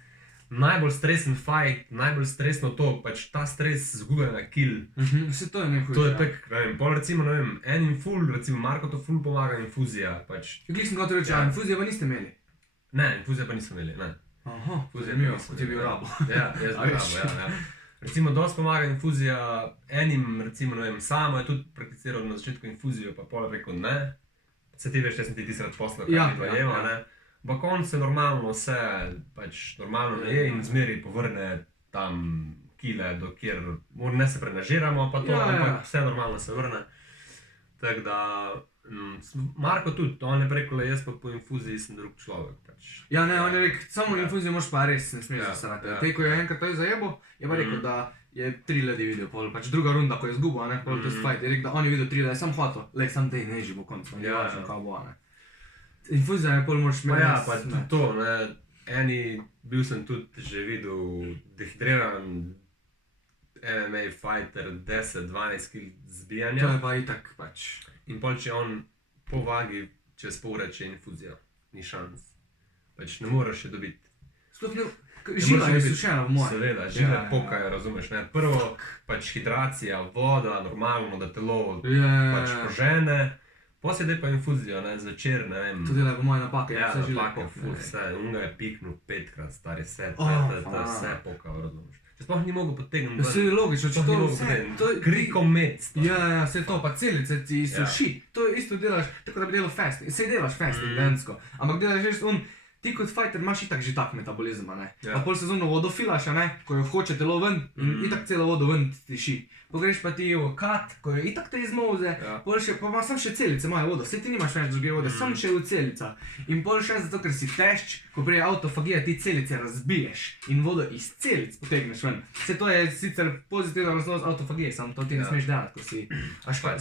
najbolj stresen fight, najbolj stresno to, pač ta stres zgublja na kill. Vse to je nekaj. To je tako, ne vem, pol recimo, ne vem, en inful, recimo Marko to ful pomaga, infuzija, pač. Glih sem gotovo reči, a infuzija pa niste imeli? Ne, infuzija pa nismo imeli, ne. Aha, zanimivo, kot je bil rabo. Ja, jaz bi rabo, ja. Recimo, dosti pomaga infuzija enim, recimo, ne vem, samo je tudi prakticiral na začetku infuzijo, pa pol rekel ne. Se ti veš, jaz sem ti tisrat posla, kaj mi dvajeva, ne. Ampak on se normalno vse, pač normalno ne je in zmeri povrne tam kile, do kjer ne se prenažiramo, pa to, ampak vse normalno se vrne. Tako da, Marko tudi, on je rekel, jaz pa po infuziji sem drug človek, pač. Ja, ne, on je rekel, samo infuzijo moraš pa res, ne smeš zasrati. Tej, ko je enkrat to zajebo, je pa rekel, da je 3 ljudi videl, pol, pač druga runda, ko je izgubil, ne, pol to fight, je rekel, da on je videl 3 ljudi, sam hotel, lej, sam tej neži bo konc, on je važno, kao bo, ne. Infuzija je pol moraš imeti. Pa ja, pa tudi to, ne, bil sem tudi že videl dehidriran MMA fighter 10-12 kg zbijanja. To je pa itak pač. In pol, če on po vagi čez pol reče infuzijo, ni šans. Pač ne moreš še dobiti. Sploh ne, živa je sušena v moje. Seveda, žive pokajo, razumeš, ne. Prvo, pač hidracija, voda, normalno, da telo pač požene. Posljedaj pa infuzijo, ne, zvečer, ne vem. To delajo po moje napake, vse žile pokajo. Vse, unga je piknul 5-krat, stari set, vse pokajo, razumeš. Če sploh ni mogel potegniti. Vse je logično, če to vse. Krikomet. Ja, vse to, pa celice ti suši. To isto delaš, tako da bi delal fasting. Sej delaš fasting, densko. Ampak delaš veš, ti kot fighter imaš itak že tak metabolizem, ne. Pa pol sezonno vodo filaš, ne, ko jo hoče telo ven in itak celo vodo ven tiši. Pogreš pa ti v kat, ko jo itak te izmoze, pol še, pa sam še celice imajo vodo, sej ti nimaš več druge vode, sam še v celica. In pol še zato, ker si tešč, ko prije autofagija, ti celice razbiješ in vodo iz celic potegneš ven. Sej to je sicer pozitivna razloga autofagije, samo to ti ne smeš delati, ko si.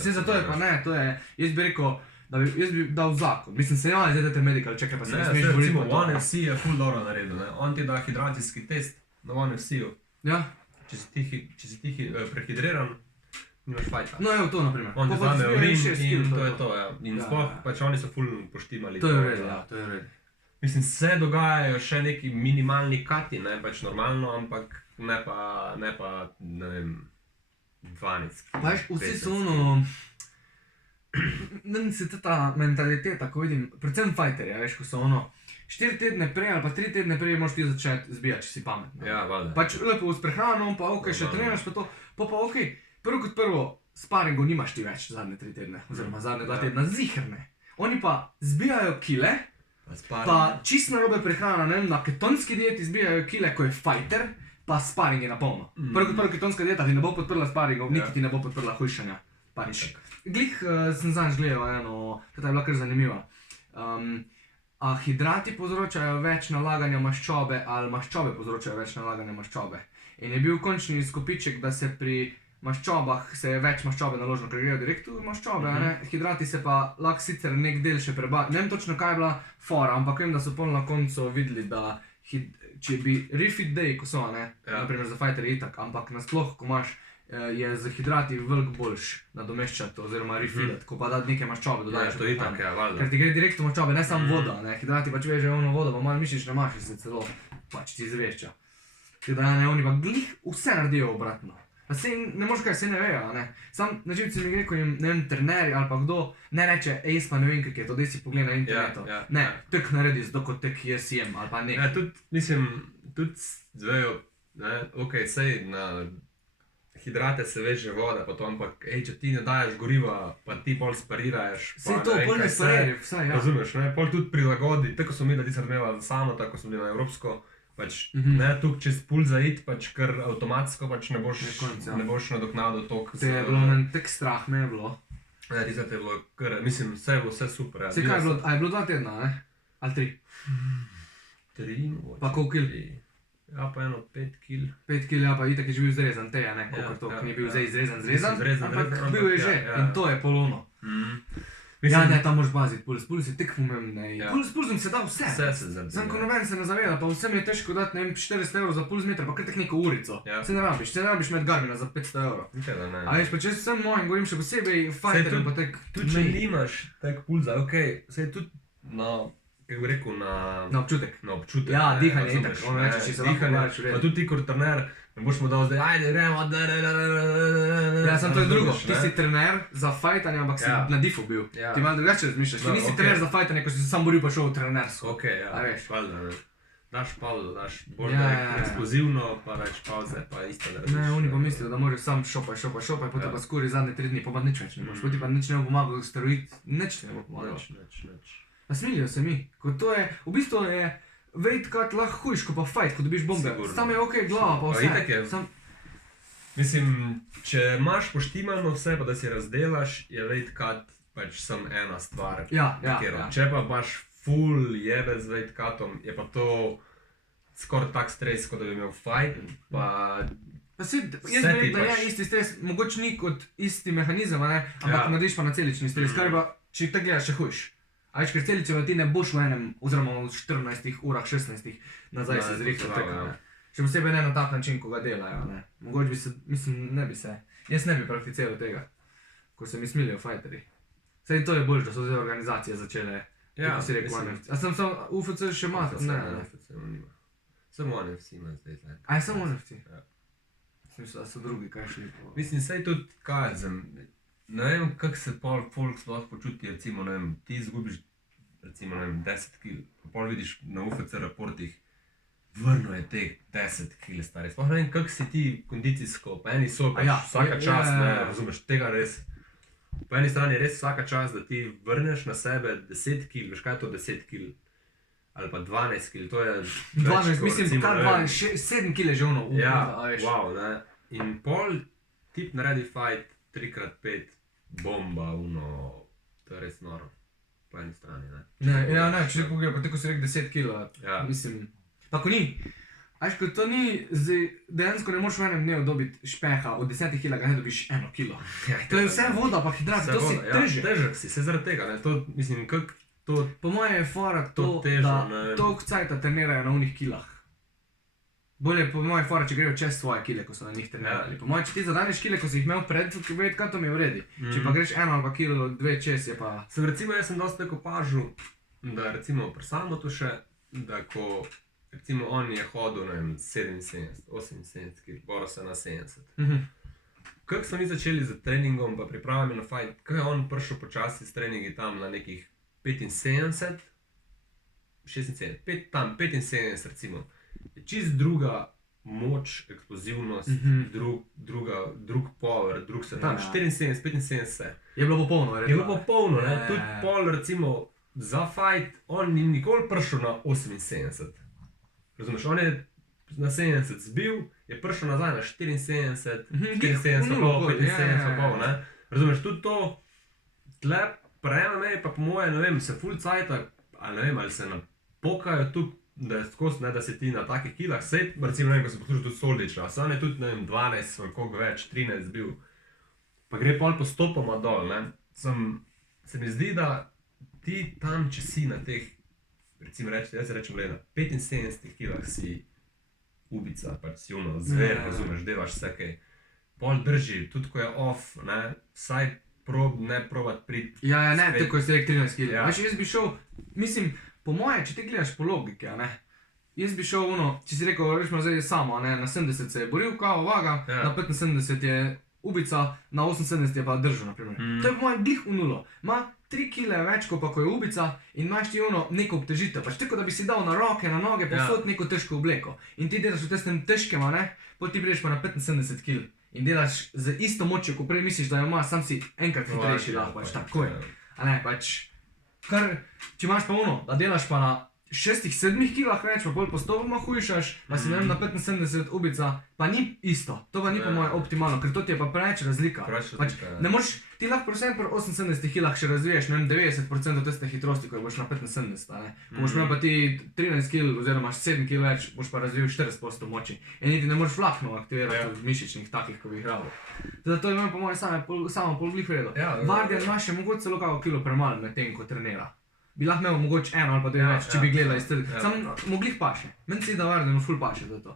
Sej zato je pa ne, to je, jaz bi rekel, jaz bi dal zakon, mislim se ne zdaj te medical check, pa se ne smeš boriti. Recimo, One FC je ful dobro naredil, ne, on ti da hidracijski test na One FC-u. Ja. Če si ti prehidriran, nimaš fajta. No, evo to, naprimer. On te zame urin in to je to, ja. In sploh, pač oni so ful poštimali. To je v redu, ja, to je v redu. Mislim, se dogajajo še neki minimalni kati, ne, pač normalno, ampak ne pa, ne vem, 12. Pač, vsi so ono, meni se ta mentaliteta, ko vidim, predvsem fighterja, veš, ko so ono, 4 tedne prej ali pa 3 tedne prej moraš ti začeti zbijati, če si pametno. Ja, valjda. Pač lepo s prehrano, pa ok, še treniraš pa to, pa ok, prvo kot prvo, sparingov nimaš ti več zadnje 3 tedne, oziroma zadnje 2 tedna, ziherne. Oni pa zbijajo kile, pa čist narobe prehrana, ne vem, na ketonski dieti zbijajo kile, ko je fighter, pa sparing je na polno. Prvo kot prvo ketonska dieta ti ne bo podprla sparingov, niti ti ne bo podprla hujšanja. Pač. Glih sem zanj gledal eno, ta je bila kar zanimiva. A hidrati povzročajo več nalaganja maščobe ali maščobe povzročajo več nalaganja maščobe. In je bil končni izkupiček, da se pri maščobah se je več maščobe naložilo, ker grejo direkt v maščobe, ne? Hidrati se pa lahko sicer nek del še prebavijo. Ne vem točno kaj je bila fora, ampak vem, da so pol na koncu videli, da če bi refit day, ko so, ne, naprimer za fighterje itak, ampak nasploh, ko imaš, je z hidrati veliko boljš nadomeščati oziroma refilati, ko pa dati neke maščobe dodajaš. Ja, to je itak, ja, valjda. Ker ti gre direkt v maščobe, ne samo voda, ne, hidrati pač veže ono vodo, pa malo mišične maše se celo pač ti zvešča. Tako da ne, oni pa glih vse naredijo obratno. Pa se ne moreš kaj, se ne vejo, ne. Sam na živci mi gre, ko jim, ne vem, trenerji ali pa kdo ne reče, jaz pa ne vem, kak je to, daj si pogled na internetu. Ne, tek naredi, zato kot tek jaz jem ali pa nekaj. Ja, tudi, mislim, tudi zvejo, ne, okej, sej na hidrate se veže voda, potem pa, če ti ne daješ goriva, pa ti pol spariraš. Vse to, pol ne spariraš, vsaj, ja. Razumeš, ne? Pol tudi prilagodi, tako smo mi, da ti se odmeva samo, tako smo bili na evropsko, pač ne tuk čez pul zaid, pač kar avtomatsko pač ne boš nadoknadil tok. Te je bilo meni tek strah, ne je bilo. Ja, ti se te je bilo, mislim, vse je bilo vse super. Vse kaj je bilo, a je bilo 2 tedna, ne? Ali 3? 3 mogoče. Pa koliko kil? Ja, pa 5 kil. 5 kil, ja, pa itak je že bil zrezan, teja, ne, koliko to, ki ni bil zdaj izrezan, ampak bil je že in to je polono. Ja, ne, tam moraš baziti, puls je tek pomembne. Pulsom se da vse. Vse se zdi. Sam ko noben se ne zaveda, pa vsem je težko dati, ne vem, 400 € za puls metra, pa kar tek neko urico. Se ne rabiš med Garmina za 500 €. A veš, pa če sem mojim, govorim še posebej fighterjem, pa tek... Tudi če nimaš tak pulza, okej, se je tudi na... Kako bi rekel, na občutek. Na občutek. Ja, dihanje je tako, ono reče, če se lahko gledaš v redu. Pa tudi ti kot trener, ne boš mu dal zdaj, ajde, gremo, Ja, sam to je drugo, ti si trener za fajtanje, ampak si na difu bil. Ti malo drugače razmišljaš, ti nisi trener za fajtanje, ko si se sam boril pa šel v trenersko. Okej, ja, valjda, ne. Daš pauzo, daš bolj eksplozivno, pa več pauze, pa isto ne razmišljaš. Ne, oni pa mislijo, da moraš sam šopaj, potem pa skuri zadnje 3 dni, pa nič več ne boš, poti pa nič ne bo pomagal, steroid, nič ne bo pomagal. Nič. Pa smilijo se mi, ko to je, v bistvu je weight cut lahko hujš, ko pa fight, ko dobiš bombe. Sam je okej glava, pa vse. Pa itak je. Mislim, če imaš poštimano vse, pa da si razdelaš, je weight cut pač samo ena stvar. Ja. Če pa imaš full jebe z weight cutom, je pa to skoraj tak stres, kot da bi imel fight, pa... Pa jaz bi rekel, da je isti stres, mogoče ni kot isti mehanizem, ampak narediš pa na celični stres, kar pa, če te gledaš, še hujš. A veš, ker celičeva ti ne boš v enem, oziroma v 14 urah, 16 nazaj se zrihtal tako. Še posebej ne na tak način, ko ga delajo. Mogoče bi se, mislim, ne bi se, jaz ne bi prakticiral tega, ko se mi smilijo fajterji. Saj to je boljš, da so zdaj organizacije začele, tako si rekel, NFC. A sem UFC še ima? Ne, NFC nima. Samo NFC ima zdaj. A je samo NFC? Ja. Mislim, da so drugi kaj šli. Mislim, saj tudi kazem. Ne vem, kako se folk sploh počuti, recimo, ne vem, ti izgubiš, recimo, ne vem, 10 kil, pa pol vidiš na UFC raportih, vrno je teh 10 kil stari. Sploh ne vem, kako si ti kondicijsko, po eni so pač vsaka čas, ne razumeš, tega res. Po eni strani je res vsaka čas, da ti vrneš na sebe 10 kil, veš kaj je to 10 kil? Ali pa 12 kil, to je... 12, mislim, kar 7 kil je že ono. Ja, wow, ne. In pol tip naredi fight 3x5, bomba, to je res noro, po eni strani, ne. Ne, če pogledaj, pa tako si rekel 10 kilo, mislim, pa ko ni, veš, ko to ni, dejansko ne moraš v enem dnevu dobiti špeha, od 10 kila ga ne dobiš 1 kilo. To je vse voda, pa hidrat, to si težek. Težek si, se zaradi tega, ne, to, mislim, po moje je fora to, da toliko cajta trenirajo na unih kilah. Bolje po moje fora, če grejo čez svoje kile, ko so na njih trenirali. Po moje, če ti zadaneš kile, ko si jih imel pred, weight cutom je v redu. Če pa greš 1 ali pa kilo, 2 čez je pa... Recimo, jaz sem dosti tako opažal, da recimo pri Samotu še, da ko recimo on je hodil, ne vem, 77, 78 kil, boril se na 70. Kako so mi začeli z treningom pa pripravami na fight, kako je on prišel počasi s treningi tam na nekih 75, 76, tam 75 recimo. Je čist druga moč, eksplozivnost, drug power, drug se tam, 74, 75 se. Je bilo popolno, Je bilo popolno, ne, tudi pol recimo za fight, on ni nikoli prišel na 78. Razumeš, on je na 70 zbil, je prišel nazaj na 74, 74 pol, 75 pol, ne. Razumeš, tudi to, tle prejme me, pa po moje, ne vem, se full cajta, ali ne vem, ali se napokajo tudi, da je skozi, ne, da si ti na takih kilah, sej, recimo, ne vem, ko sem poslušal tudi Soldiča, sam je tudi, ne vem, 12, ali koliko več, 13 bil, pa gre pol postopoma dol, ne, se mi zdi, da ti tam, če si na teh, recimo reči, jaz rečem, gleda, 75 kilah si ubica, pač si ono, zver, razumeš, delaš vse kaj, pol drži, tudi ko je off, ne, vsaj ne probat priti. Ja, ne, tako je 13 kil. Veš, jaz bi šel, mislim, po moje, če ti gledaš po logike, ne, jaz bi šel če si rekel, rečemo zdaj samo, ne, na 70 se je boril, kao vaga, na 75 je ubica, na 78 je pa držal, naprimer. To je po moje glih v nulo. Ma 3 kile več, ko je ubica in imaš ti neko obtežitev. Pač tako, da bi si dal na roke, na noge, posod neko težko obleko. In ti delaš v tistem težkem, ne, potem ti prideš pa na 75 kil. in delaš z isto močjo, ko prej misliš, da jo imaš, sam si enkrat hitrejši lahko, pač tako je. A ne, pač, če imaš pa da delaš pa na 6-7 kilah več, pa bolj postopoma hujšaš, pa si ne vem na 75 ubica, pa ni isto, to pa ni po moje optimalno, ker to ti je pa preveč razlika. Ne moreš, ti lahko prosem pri 78 kilah še razviješ, ne vem, 90% tiste hitrosti, ko boš na 75, ne. Ko boš imel pa ti 13 kil, oziroma 7 kil več, boš pa razvil 40% moči. In niti ne moreš vlakno aktivirati mišičnih takih, ko bi jih rabo. Teda to je po moje samo pol glih vredo. Vardjan ima še mogoče celo kako kilo premalo med tem, ko trenira. Bi lahko imel mogoče eno ali pa dve več, če bi gledali iz tega. Samo moglih paše. Meni se zdi, da Vardjanu ful paše za to.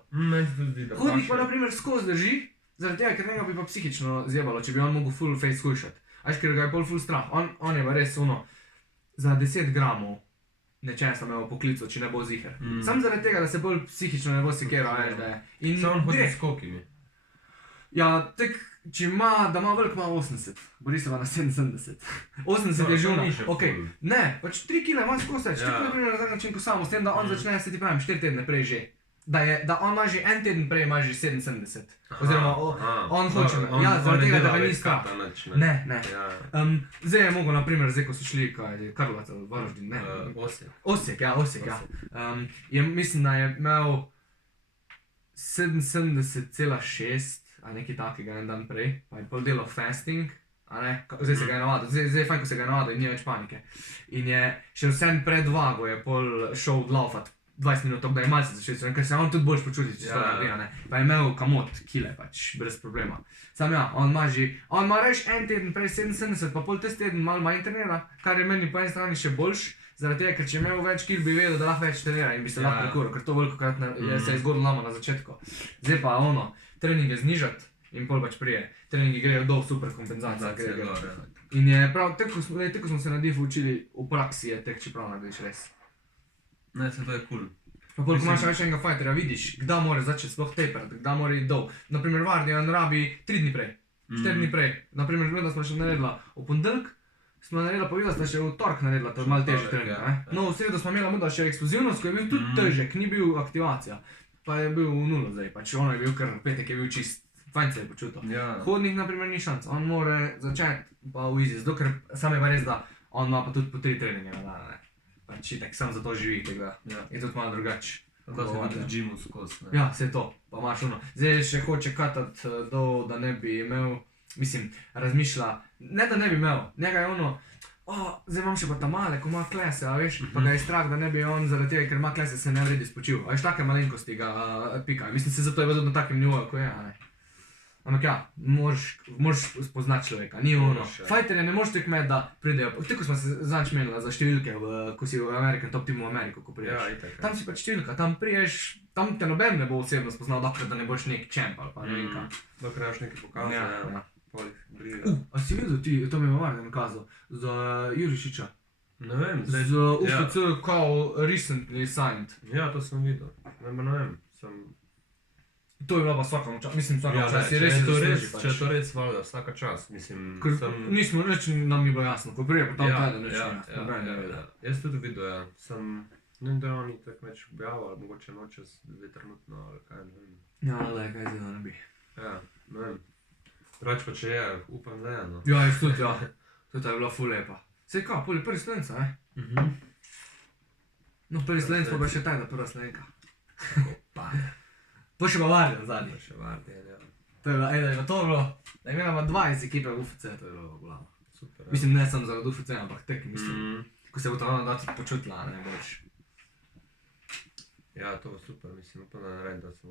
Hodnik pa na primer skozi drži, zaradi tega, ker njega bi pa psihično zjebalo, če bi on mogel full face hujšati. Až ker ga je pol full strah. On je pa res za 10 gramov nečesa imel poklico, če ne bo ziher. Samo zaradi tega, da se bolj psihično ne bo sekeral, veš, da je. Samo on hodi s skokimi. Ja, tek, če ima, da ima velik, ima 80, bori se pa na 77. 80 je žuna, okej. Ne, pač 3 kile ima skozi več, tako na primer na tak način ko samo, s tem, da on začne, se ti pravim, 4 tedne prej že. Da on ima že en teden prej, ima že 77. Oziroma, on hoče, ja, zaradi tega, da ga ni strah. Ne. Zdaj je mogel, na primer, zdaj ko so šli, Karlovac, Varaždin, ne? Osijek, ja. Mislim, da je imel 77,6 ali nekaj takega en dan prej, pa je pol delal fasting, a ne, zdaj se ga je navadil, zdaj je fajn, ko se ga je navadil in ni več panike. In je še vsem pred vago je pol šel odlaufat 20 minut, da je malce začel, ker se on tudi boljš počuti, če to naredi, ne. Pa je imel kamot, kile pač, brez problema. Sam ja, on ima reš en teden prej 77, pa pol test teden malo manj trenira, kar je meni po eni strani še boljš, zaradi tega, ker če je imel več kil, bi vedel, da lahko več trenira in bi se lahko prekuril, ker to velikokrat se je zgodilo nama na začetku. Zdaj pa treninge znižati in pol pač prije. Treningi grejo dol, super kompenzacija. In je prav, tako smo se na difu učili, v praksi je tek, čeprav nagradiš res. Ne, se to je cool. Pa pol, ko imaš več enega fighterja, vidiš, kdaj mora začeti sploh taperati, kdaj mora iti dol. Naprimer, Vardjan rabi 3 dni prej, 4 dni prej. Naprimer, gleda smo še naredila v ponedeljek, smo naredila, povedala sta še v tork naredila, to je malo težji trening, ne? No, v sredo smo imela muda še eksplozivnost, ko je bil tudi težek, ni bil aktivacija. Pa je bil v nulo zdaj, pač ono je bil kar, petek je bil čist, fajn se je počutil. Hodnik naprimer ni šanc, on more začeti pa v easy, zato ker sam je pa res, da on ima pa tudi po 3 treninge na dan, ne. Pač itak sam za to živi, tega je tudi malo drugač. Tako se vidi v džimu skozi, ne. Ja, vse to, pa imaš zdaj še hoče katati dol, da ne bi imel, mislim, razmišlja, ne da ne bi imel, njega je zdaj imam še pa tamale, ko ima klese, a veš, pa ga je strah, da ne bi on zaradi tega, ker ima klese, se ne vredi spočil. A veš, take malenkosti ga pikajo. Mislim, se zato je vedno na takem nivoju, ko je, a ne. Ampak ja, moraš spoznati človeka, ni Fajterje ne moreš tako imeti, da pridejo, tako smo se zadnjič menila za številke, ko si v American Top Teamu v Ameriko, ko priješ. Tam si pač številka, tam priješ, tam te noben ne bo osebno spoznal, dokler da ne boš nek champ ali pa ne vem kam. Dokler imaš nekaj pokazal, A si videl ti, to mi je Vardjan kazal, za Jurišiča? Ne vem, zdaj... Z UFC kao recently signed. Ja, to sem videl, ne vem, To je bila pa svaka čas, mislim svaka čas, je res če je to res valjda, vsaka čas, mislim... Nismo, reč nam ni bilo jasno, ko prije po tam tajda neč jasno. Jaz tudi videl, ja, sem... Ne vem, da oni tako več objavili, ali mogoče noče zdaj trenutno, ali kaj, ne vem. Ja, le, kaj zdaj da ne bi. Ja, ne vem. Drugač pa če je, upam da je, no. Ja, jaz tudi, ja. Tudi je bila ful lepa. Sej kao, pol je prvi slovenca, ne? No, prvi slovenc pa še tajda prva slovenka. Pa še pa Vardjan zadnji. Pa še Vardjan, ja. To je bilo, da je to bilo, da je imela 2 iz ekipe v UFC, to je bilo glava. Super, ja. Mislim, ne samo zaradi UFC, ampak tek, mislim, ko se bo to ona dati počutila, ne boš. Ja, to bo super, mislim, upam da naredim, da sem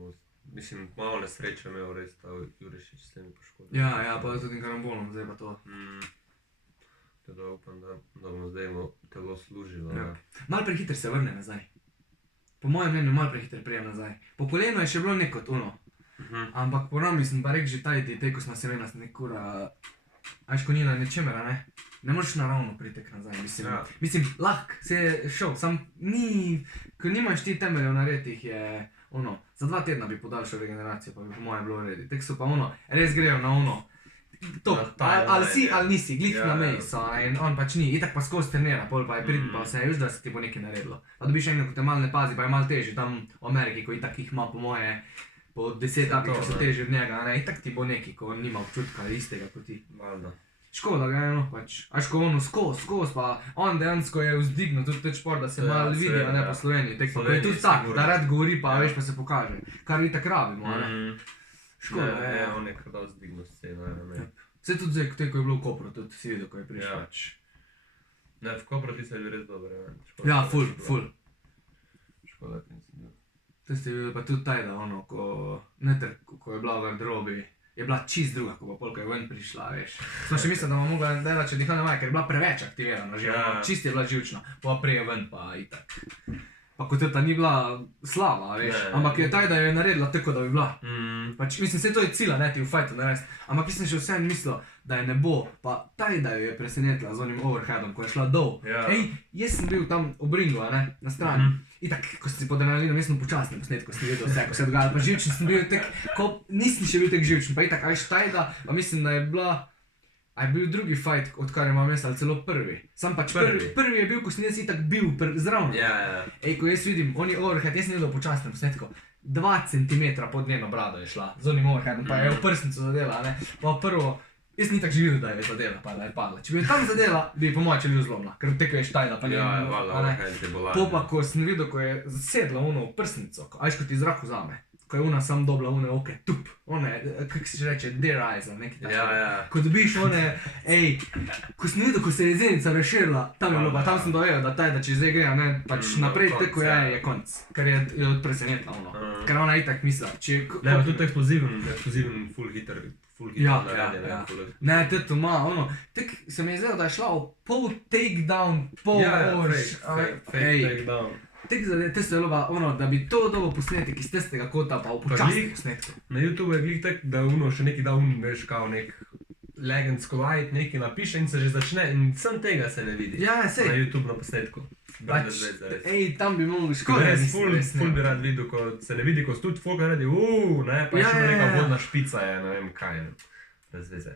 mislim, malo nesreče imel res ta Jurišič s temi poškodbami. Ja, pa tudi karambolom, zdaj pa to. Teda upam, da bomo zdaj telo služilo. Mal prehiter se vrne nazaj. Po mojem mnenju mal prehiter prijem nazaj. Po kolenu je še bilo neko tuno. Ampak po nam mislim pa rekel že taj tej, ko smo se imeli nekura, ajš ko ni na ničemera, ne? Ne moreš naravno pritek nazaj, mislim, lahko se je šel, sam ni, ko nimaš ti temeljev nareditih je, za 2 tedna bi podaljšal regeneracijo, pa bi po moje bilo redi. Tek so pa res grejo na ali si ali nisi, glih na meji so, in on pač ni, itak pa skozi trenira, pol pa je pridn pa vse, veš da se ti bo nekaj naredilo. Pa dobiš enega, ko te malo ne pazi, pa je malo težje tam v Ameriki, ko itak jih ima po moje po 10 takih, ki so ne. težji od njega, ne, itak ti bo neki, ko on nima občutka istega kot ti. Valjda. Škoda ga je, no, pač. Až ko ono skozi, pa on dejansko je vzdignil tudi te šport, da se Ja, malo vidi, seveda, ne, ja. po Sloveniji. Tekmo, ko je Sloveniji tudi tak, sigurno. da rad govori, pa Ja. veš, pa se pokaže. Kar itak rabimo, ne. Škoda, Ne, ja. on je kar dal zdignil sceno, ne. Vse tudi zdaj, ko je bilo v Kopru, tudi si videl, ko je prišel. Ja. Pač. Ne, v Kopru ti se je bil res dober, ne. Ja, da ful, nisem bil. ful. Škoda, da nisem bil. To ste videli pa tudi taj, da ono, ko je bila v garderobi, je bila čist druga, ko pa polka je ven prišla, veš. Smo še mislili, da bomo mogli delati, če dihalne vaje, ker je bila preveč aktivirana, že Ja. čist je bila živčna, pa prej je ven, pa itak. Pa kot ta ni bila slaba, veš, Ne. ampak je taj, da jo je naredila tako, da bi bila. Mm. Pač, mislim, se to je cilj, ne ti v fajtu narediti, ampak jaz sem še vseeno mislil, da je ne bo, pa taj, da jo je presenetila z onim overheadom, ko je šla dol. Ja. Ej, jaz sem bil tam ob ringu, a ne, na strani. Mhm. Itak, ko si pod adrenalinom, jaz sem počasni posnet, ko sem videl vse, ko se je dogajalo, pa živčen sem bil tak, ko nisem še bil tak živčen, pa itak, a veš, taj, da, pa mislim, da je bila, a je bil drugi fight, odkar imam jaz, ali celo prvi. Sam pač prvi je bil, ko sem jaz itak bil zraven. Ja. Ej, ko jaz vidim, oni overhead, jaz sem videl počasnem posnetku, 2 centimetra pod njeno brado je šla, z onim overheadom, pa je v prsnico zadela, ne. Pa prvo, jaz nisem tako že videl, da je zadela, pa da je padla. Če bi jo tam zadela, bi po mojem čelju zlomila, ker tako je štajla, pa Ja, njeno, ja, valjda, a ne. kaj te bola. To pa, ko sem videl, ko je sedla ono v prsnico, ajš ko ti zrak vzame, ko je ona sam dobila one oke, tup, one, kako se že reče, deer eyes, ali nekaj takega. Ja. Ko dobiš one, ej, ko sem videl, ko se je zenica razširila, tam je bilo, pa tam sem dojel, da taj, da če zdaj gre, ne, pač naprej, konc, tako ja. je konc, ker je presenetila ono, ker ona itak misla, če... Ne, pa tudi eksploziven full hitter Ja, naredjen, ja. ne, ful- Ne, teto ima, ono, tek se mi je zdelo, da je šla v pol takedown, pol fake takedown. tek za te se je bilo, ono, da bi to dobo posnetek iz tistega kota, pa v počasnem glih- posnetku. Na YouTube je glih tak, da uno še neki da veš, kao nek legend squad, neki napiše in se že začne in sem tega se ne vidi. Ja, Na sej, YouTube na posnetku. pač, Brez veze, res. ej, tam bi mogli škoda, Res, nisem ful, res, ne. ful bi rad videl, ko se ne vidi, ko se tudi folk naredi, ne, pa Ja, še ja, neka ja. vodna špica je, ne vem kaj, brez veze.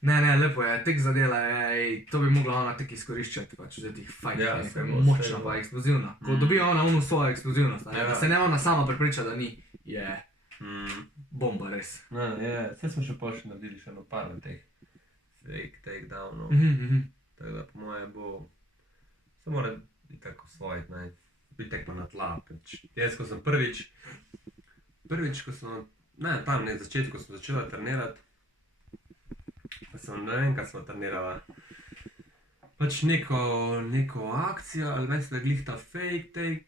Ne, lepo je, tek zadela je, ej, to bi mogla ona tek izkoriščati, pač v teh fajtih, Ja, ja, saj bo, močna saj bo. pa eksplozivna. Ko Mhm. dobi ona ono svojo eksplozivnost, ne, Ja. da se ne ona sama prepriča, da ni, je Mm. bomba res. Vse smo še pa še naredili še eno par teh fake takedownov. Mhm. Tako da po moje bo, se mora tako osvojiti, ne, biti tekma na tla. Pač jaz, ko sem prvič, ko sem, ne, tam na začetku, ko sem začela trenirati, pa sem, ne vem, kaj smo trenirala, pač neko akcijo, ali veš, da je glih ta fake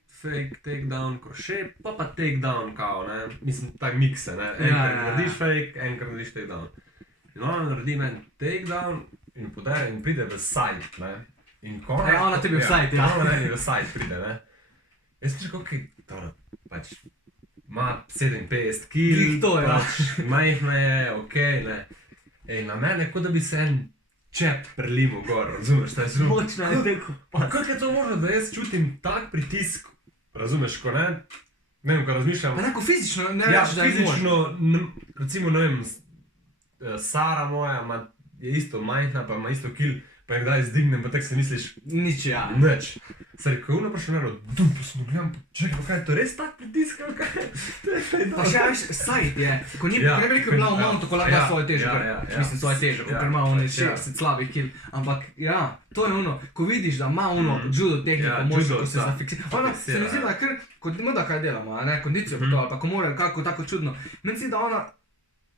takedown, kroše, pa takedown, kao, ne, mislim, tak mikse, ne, enkrat narediš fake, enkrat narediš takedown. In ona naredi meni takedown in podere in pride v side, ne. In ko Ona tebi v side, ja. Ona meni v side pride, ne. Jaz sem rekel, okej, dobro, pač ima 57 kg, Glih to je. pač majhna je, okej, ne. Ej, na mene, kot da bi se en čep prelimal gor, razumeš, ta je zelo... Močna je teko. Kako je to možno, da jaz čutim tak pritisk, razumeš, ko ne vem, ko razmišljam, Pa neko fizično, ne ja, reči, da je moč. fizično, recimo, ne vem, Sara moja je isto majhna, pa ima isto kil, pa je kdaj zdignem, pa tako si misliš, Nič, ja. nič. Saj, ko je ono prišlo naredil, pa sem gledam, čakaj, pa kaj je to res tak pritisk, ali kaj? To je kaj Pa še veš, sajt je, ko ni Ja, ne bi rekel, bila v ja, mountu, ko lahko ja, da svojo težo, ja, mislim svojo težo, ja, ker ima ono ja. 60 slabih kil, ampak ja, to je ono, ko vidiš, da ima ono judo tehniko, Ja, moč, judo, ko se da. zafiksira. Ona se mi zdi, da je kar, kot mi da kaj delamo, a ne, kondicijo pa to, ali pa ko mora kako tako čudno. Meni se zdi, da ona,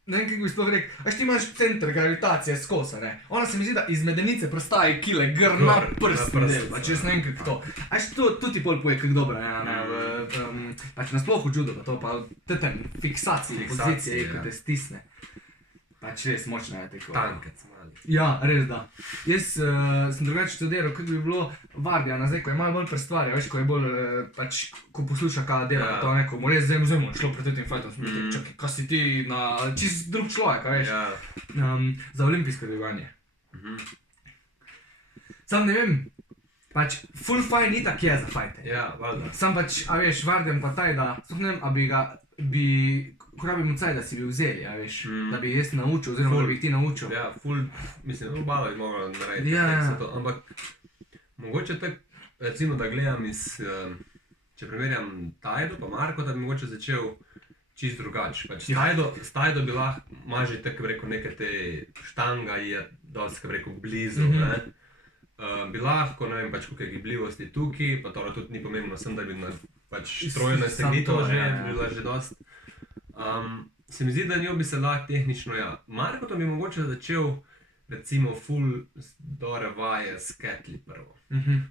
ne vem, kako bi sploh rekel, až ti imaš center gravitacije skozi, ne. Ona se mi zdi, da iz medenice prostaje kile gr na Gor, prstni na del, prstnico, pač jaz ne vem kako to. Až to ti pol poje, kako dobro je, ne, pač nasploh v judo, pa to pa tetem fiksacije, pozicije, ko ja. te stisne. Pač res močna je tako. Tankec mali. Ja, res da. Jaz sem drugače študiral, kako bi bilo Vardijana zdaj, ko je malo bolj prestvarja, veš, ko je bolj, pač, ko posluša, kaj dela, Ja. to neko, mu res vzemo, šlo pred tem fajtom, smo Mm. čakaj, kaj si ti na čist drug človek, a veš, Ja. za olimpijsko dviganje. Mhm. Sam ne vem, pač full fajn ni tak je za fajte. Ja, valjda. Sam pač, a veš, Vardijan pa taj, da, sploh ne vem, a bi ko rabimo caj, da si bi vzeli, a veš, da bi jaz naučil, oziroma Ful. da bi jih ti naučil. Ja, ful, mislim, obalo bi mogla narediti, Ja, ja. vse to, ampak mogoče tako, recimo, da gledam iz, če primerjam Tajdo pa Marko, da bi mogoče začel čist drugače. Pač stajdo bi lahko maži tako, bi rekel, neke te štanga je dosti, bi rekel, blizu, ne. Bi lahko, ne vem, pač koliko je gibljivosti tukaj, pa to tudi ni pomembno, sem da bi na pač trojno stegnito bila že dosti. Se mi zdi, da njo bi se lahko tehnično, ja. Marko to bi mogoče začel recimo full dobre vaje s ketli prvo.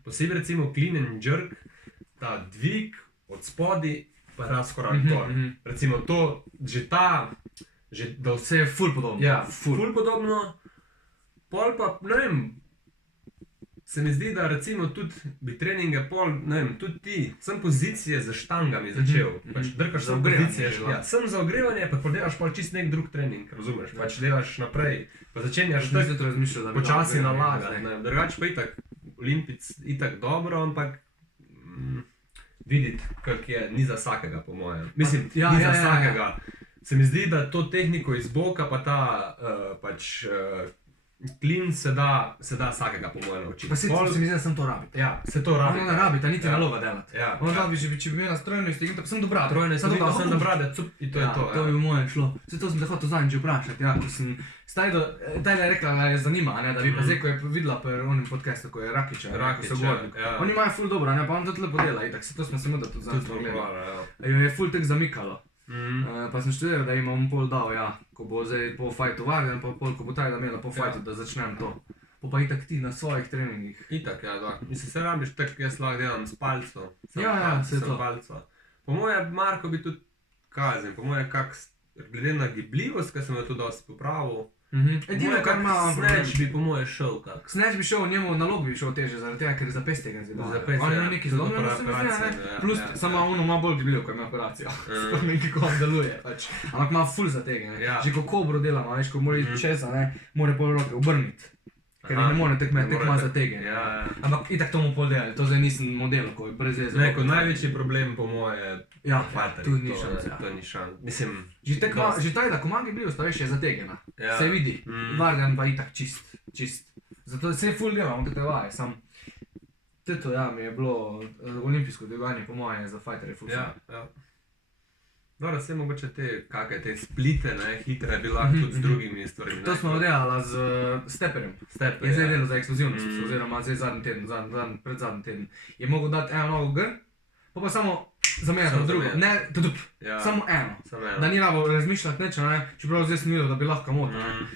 Posebej recimo clean and jerk, ta dvig od spodi pa razkorak gor. Recimo to, da Vse je ful podobno. ja, ful podobno, pol pa, ne vem, se mi zdi, da recimo tudi bi treninge pol, ne vem, tudi ti, sem pozicije za štangami začel, pač drkaš Za sem ogrevanje pozicije, že, ja, sem za ogrevanje, pa delaš pol čist nek drug trening, razumeš, pač delaš naprej, pa začenjaš Jaz tako tudi razmišljal, da bi počasi dal ogrevanje nalagati, zdaj. ne, drugače pa itak, Olimpic itak dobro, ampak videti, kak je, ni za vsakega po mojem, mislim, Ja, ni ja, za ja, vsakega, se mi zdi, da to tehniko iz boka pa ta pač clean se da vsakega po mojem naučiti. Pa se mi zdi, da sem to rabi. Ja, se to rabi. Ono ne rabi, ta niti Ja. naloga delati. Ja, Ono rabi, če bi imela strojno iztegnitev, pa sem dobra. trojne Sem stavitev, sem dobra. da brade, cup, in to je to. To bi moje šlo. Vse to sem te hotel zadnjič vprašati, ja, ko sem Tajla je rekla, da je zanima, ne, da bi pa zdaj, ko je videla pri onem podcastu, ko je Rakića, Rakić, ko so govorili. ja. Oni imajo ful dobro, ne, pa on tudi lepo dela, itak, se to smo se muda tudi Tudi zadnjič smo pogledali. govorili, ja. Jo je ful tek zamikalo. Mhm. Pa sem študiral, da imam pol dal, ja, ko bo zdaj po fajtu varjen, pa pol, ko bo Tajla imela po fajtu, da začnem to. Pa itak ti na svojih treningih. Itak, ja, da. Mislim, se rabiš tako, jaz lahko delam s palco. Ja, saj sem to. palco. Po moje, Marko bi tudi kazen, po moje, glede na gibljivost, ker sem jo tudi dosti popravil. Edino, kar ima on problem. Snatch bi po moje šel kak. Snatch bi šel, njemu nalog bi šel teže, zaradi tega, ker zapestje ga zidal. Zapestje, On ima ja. neki Tudi zlomljeno, se mi zdi, operacija, ne? ja, Plus, ja, samo ja. ono ima bolj gibljivo, ko ima operacijo. Sploh nekaj, ko on deluje, pač. Ampak ima ful zategne. Ja. Že ko kobro delamo, veš, ko mora iti česa, ne, mora pol roke obrniti. Ker Aha. ne more tekmeti, Ne tek more ima zategne. Ja, ja. Ampak itak to mu pol delali, to zdaj nisem model, ko je brez veze. Ne, kot največji problem po moje, Ja, fighterji, tu ni to, šans, ne, ja. to ni šans. Mislim, Že taj, da ko ima gibljivost, pa veš, je zategena. Ja. Se vidi. Mm. Vargan pa itak čist. Zato se je ful delal, on te vaje, sam. To ja, mi je bilo olimpijsko dogajanje po moje za fajterje ful. ja, ja. Dobro, se mogoče te splite, ne, hitre bi lahko tudi z drugimi stvarmi. To smo delali z steperjem. Stepe, Je zdaj ja. delal za eksplozivnost, oziroma zdaj zadnji teden, predzadnji teden. Je mogel dati eno nogo gr, pa samo zamenjati Samo na drugo. zamenjati. Ne, tudup, Ja. samo eno. Samo eno. Da ni rabo razmišljati nič, ne, čeprav zdaj sem videl, da bi lahko motil, ne.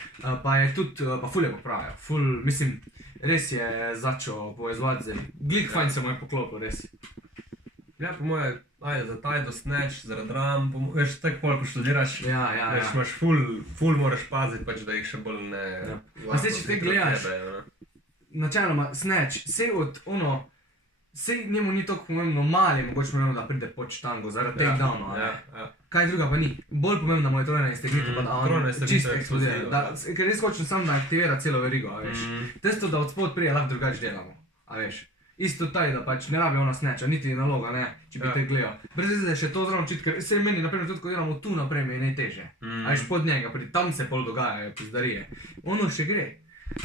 Pa je tudi, pa ful je popravil, ful, mislim, res je začel povezovati zdaj. Glik fajn se mu je poklopil, res. Ja, po moje, ajde, za Tajdo Snatch, zaradi ram, veš, tako pol, ko študiraš, Ja, veš, ja. imaš ful moraš paziti, pač, da jih še bolj ne... Ja. lahko Pa zdaj, če te hitro gledaš, tebejo, ne. Načeloma, Snatch, sej od ono, sej njemu ni toliko pomembno, mali mogoče pomembno, da pride pod štango, zaradi takedownov, a ne. Ja. Kaj druga pa ni. Bolj pomembno mu je trojna iztegnitev, pa da trojna on iztegnitev čisto je eksplodira. eksplozivna. Ker res hočem samo, da aktivira celo verigo, a veš. Testo, da od spod prije lahko drugače delamo, a veš. Isto taj, da pač ne rabi ona snatcha, niti naloga, ne, če bi Ja. te gledal. Brez veze, da je še to zraven čit, ker se meni, naprimer, tudi ko delamo tu naprej, mi je najtežje. A veš, pod njega, tam se pol dogajajo pizdarije. Ono še gre.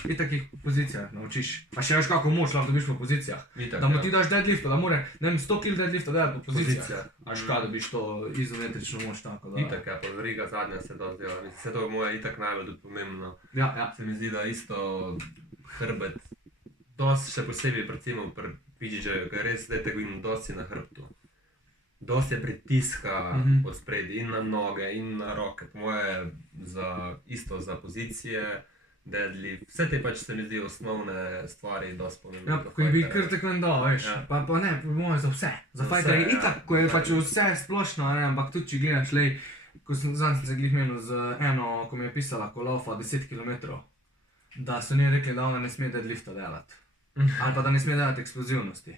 V takih pozicijah naučiš. Pa še veš, kako moč lahko dobiš po pozicijah. Itak, Da mu ja. ti daš deadlift, da mora, ne vem, 100 kg deadlifta delati po pozicijah. Pozicijah. A škoda dobiš to izometrično moč tako, da. Itak, ja, pa veriga zadnja se dosti dela. Mislim, se to moje itak najbolj tudi pomembno. Ja. Se mi zdi, da isto hrbet, dosti še posebej recimo pri PJJ-ju, ker res zdaj tako vidim, dosti na hrbtu. Dosti je pritiska od spredi in na noge in na roke, po moje isto za pozicije, deadlift, vse te pač se mi zdi osnovne stvari dosti pomembne. Ja, ko bi kar tako dal, veš, Ja. pa ne, po mojem za vse. Za fajterje ja. itak, ko je pač vse splošno, ne, ampak tudi če gledaš, lej, ko sem zadnjič se glih menil z eno, ko mi je pisala, ko laufa 10 km, da so njej rekli, da ona ne sme deadlifta delati. Ali pa da ne sme delati eksplozivnosti.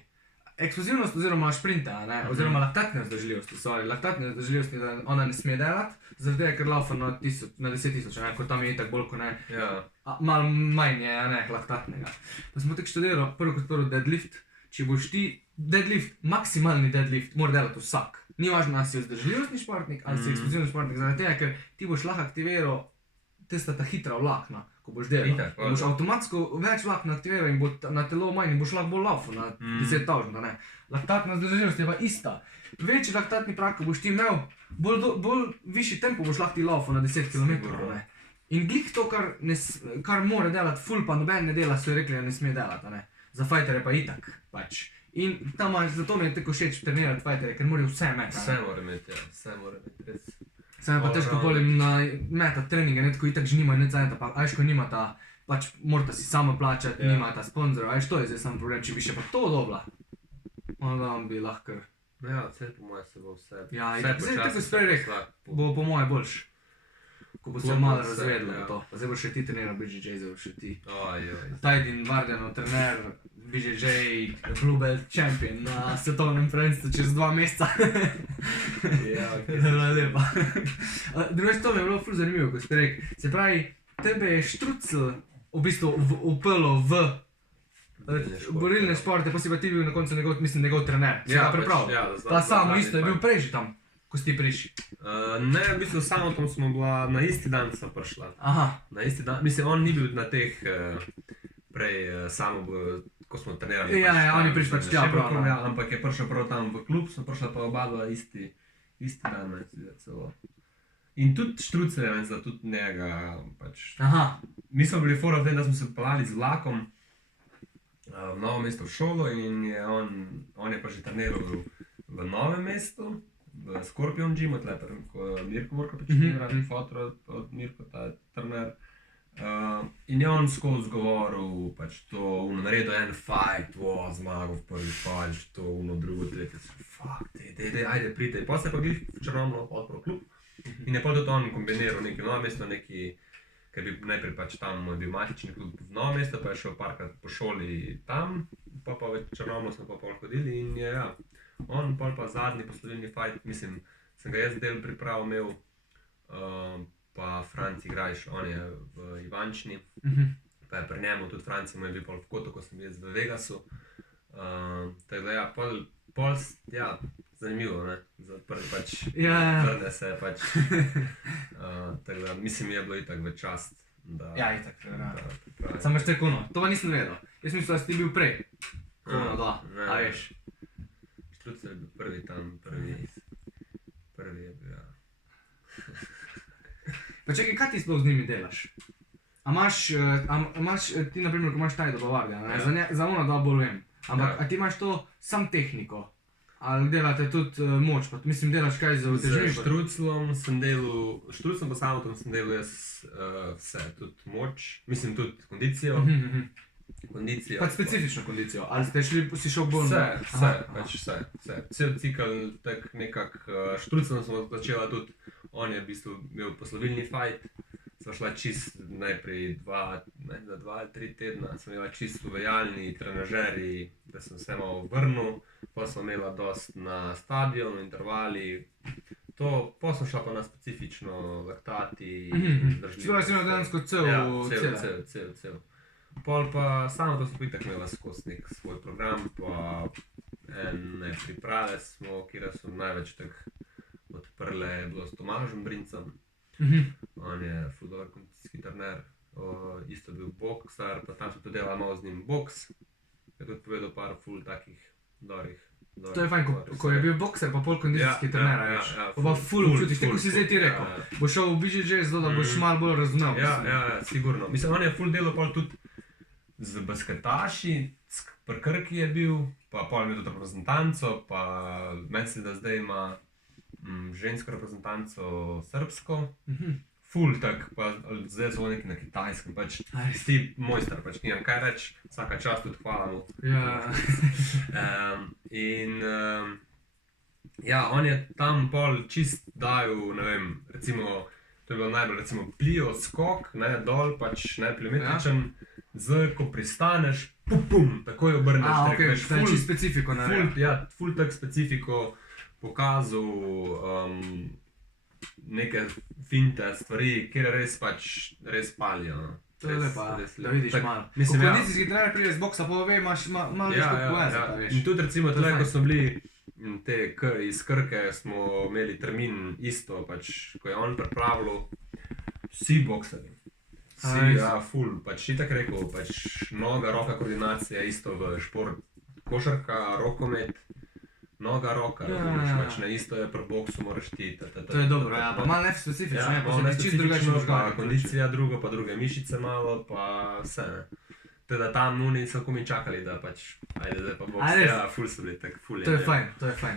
Eksplozivnost oziroma šprinta, ne, oziroma laktatne vzdržljivosti, laktatne vzdržljivosti, da ona ne sme delati, zaradi tega, ker laufa na 10 000, ne, ko tam je itak bolj, ko ne, Ja, malo manj je, ne, laktatnega. Pa smo tako študirali, prvo kot prvo deadlift, če boš ti deadlift, maksimalni deadlift, mora delati vsak. Ni važno, ali si vzdržljivostni športnik ali si eksplozivni športnik, zaradi tega, ker ti boš lahko aktiviral tista ta hitra vlakna, ko boš delal. Itak, Boš avtomatsko več vlakna aktiviral in bo na telo manj in boš lahko bolj laufal na 10.000, ne. Laktatna zdržljivost je pa ista. Večji laktatni prag, ko boš ti imel, bolj višji tempo boš lahko ti laufal na 10 km, ne. In glih to, kar mora delati ful, pa noben ne dela, so rekli, da ne sme delati, ne. Za fajtere pa itak, pač. In tam zato mi je tako všeč trenirati fajtere, ker morajo vse imeti. Vse mora imeti, ja, vse mora imeti, res. Sam je pa težko polim na metati treninge, ne tako itak že nimajo nič zajeta, pa ajško nimata, pač morata si sama plačati, nimata sponzorov, ajš to je zdaj sam problem, če bi še pa to dobila, onda bi lahko. Ja, vse po moje se bo vse. Ja, vse zdaj tako počasi sprej rekel, slak bo po moje boljš. Ko bo se Klopno malo vse, razvedlo ja. to. Pa zdaj boš še ti treniral BJJ, zdaj boš še ti. Oj. Tajdin Vardenov trener, BJJ Blue Belt Champion na svetovnem prvenstvu čez 2 meseca. Ja, Zelo lepa. Drugače to mi je bilo ful zanimivo, ko ste rekli. Se pravi, tebe je Štrucl v bistvu upelo v borilne športe, pa si pa ti bil na koncu njegov trener. Si ga pripravil. Pa samo isto je bil prej že tam, ko si ti prišli. Ne, v bistvu samo tam smo bila, na isti dan sva prišla. Aha. Na isti dan, mislim, on ni bil na teh prej samo, ko smo trenirali. Ja, on je prišel pač tja prav. Ja, ampak je prišel prav tam v klub, smo prišla pa oba dva isti dan, celo. In tudi Štrucl je za tudi njega, pač. Aha. Mi smo bili fora v tem, da smo se pelali z vlakom v Novo mesto v šolo in je on je pa že treniral v Novem mestu, v Scorpion Gymu, tle ko Mirko Morko trenira, fotor od Mirko, ta trener. In je on skozi govoril, pač to, naredil en fight, zmagal v prvi fight, to, drugo, tretje, fuck, ajde, pride. Pa se pa glih v Črnomlo odprl klub in je pa tudi on kombiniral neki Novo mesto, neki, ker bi najprej pač tam bil matični klub v Novo mesto, pa je šel parkrat po šoli tam, pa v Črnomlo smo pa pol hodili in je, ja, on pa zadnji poslovilni fight, mislim, sem ga jaz del priprav imel, pa Franci Grajš, on je v Ivančni, pa je pri njemu tudi Franci, mu je bil pol v Kotu, ko sem bil jaz v Vegasu, tako da ja, pol, ja, zanimivo, ne, prvi pač, prde se pač, tako da mislim, je bilo itak v čast, da Ja, itak, ja. pripravi. Samo še tako, to pa nisem vedel. Jaz mislim, da si ti bil prej. Da, Ne. a veš. Štrucl je bil prvi tam, prvi je bil, ja. Pa čekaj, kaj ti sploh z njimi delaš? A imaš, ti na primer, ko imaš Tajdo Bavardija, ne? Za ono da bolj vem. Ampak, a ti imaš to sam tehniko? Ali delate tudi moč, pa mislim, delaš kaj za utežnjivanje? Z Štruclom sem delal, Štruclom pa Samotom sem delal jaz vse, tudi moč, mislim tudi kondicijo. Kondicijo. Pač specifično kondicijo, ali si šel bolj Vse, na... vse, pač vse. Cel cikl, tak nekako, Štruclom smo začela tudi, on je v bistvu imel poslovilni fight, sva šla čist najprej za 2 ali 3 tedna, sem imela čist uvejalni trenažeri, da sem se malo vrnil, pa sem imela dost na stadionu, intervali, to, pa sem šla pa na specifično laktati, Si bila si imel dejansko cel... Ja, cel. Pol pa samo to smo itak imela skozi nek svoj program, pa ene priprave smo, kjer so največ tako odprle, je bilo s Tomažem Brincem. On je ful dober kondicijski trener, isto bil boksar, pa tam sem tudi delala malo z njim boks. Je tudi povedal par ful takih dobrih. To je fajn, ko je bil bokser pa pol kondicijski trener, veš. Pa ful občutiš, tako si zdaj ti rekel. Boš šel v BJJ zato, da boš malo bolj razumel. Ja, sigurno. Mislim, on je ful delal pol tudi z basketaši, pri Krki je bil, pa pol imel tudi reprezentanco, pa meni se da zdaj ima žensko reprezentanco srbsko. Ful tak, pa zdaj so neki na Kitajskem, pač ti mojster, pač nimam kaj reči, vsaka čast tudi hvala mu. Ja, on je tam pol čist dajal, ne vem, recimo, to je bilo najbolj, recimo, plio, skok, ne, dol, pač nepliometričen, ko pristaneš, pum, takoj obrneš. Ok, to je čist specifiko naredil. Ja, ful tak specifiko pokazal, neke finte stvari, kjer res palijo. To je lepa, da vidiš malo. Ko Mislim, ja. kondicijski trener pride z boksa, pove, imaš malo več kot povezati, veš. In tudi recimo To je tle, ko fajn. smo bili iz Krke, smo imeli termin isto, pač, ko je on pripravljal. Vsi bokseri. A, Vsi, res? ja, full. Pač ti tako rekel, pač noga, roka koordinacija, isto v šport. Košarka, rokomet, noga, roka, Ja, razumeš, ja. pač na isto je pri boksu, moraš ti. To je dobro, ja, pa malo nespecifično, Ja, pa malo se ti čisto drugače pa možgani. kondicija drugo, pa druge mišice malo, pa vse. Ne. Teda tam nuni so komi čakali, da pač, ajde, zdaj pa boks. A, res? Ja, ful so bili tak, ful je. To je ne. fajn, to je fajn.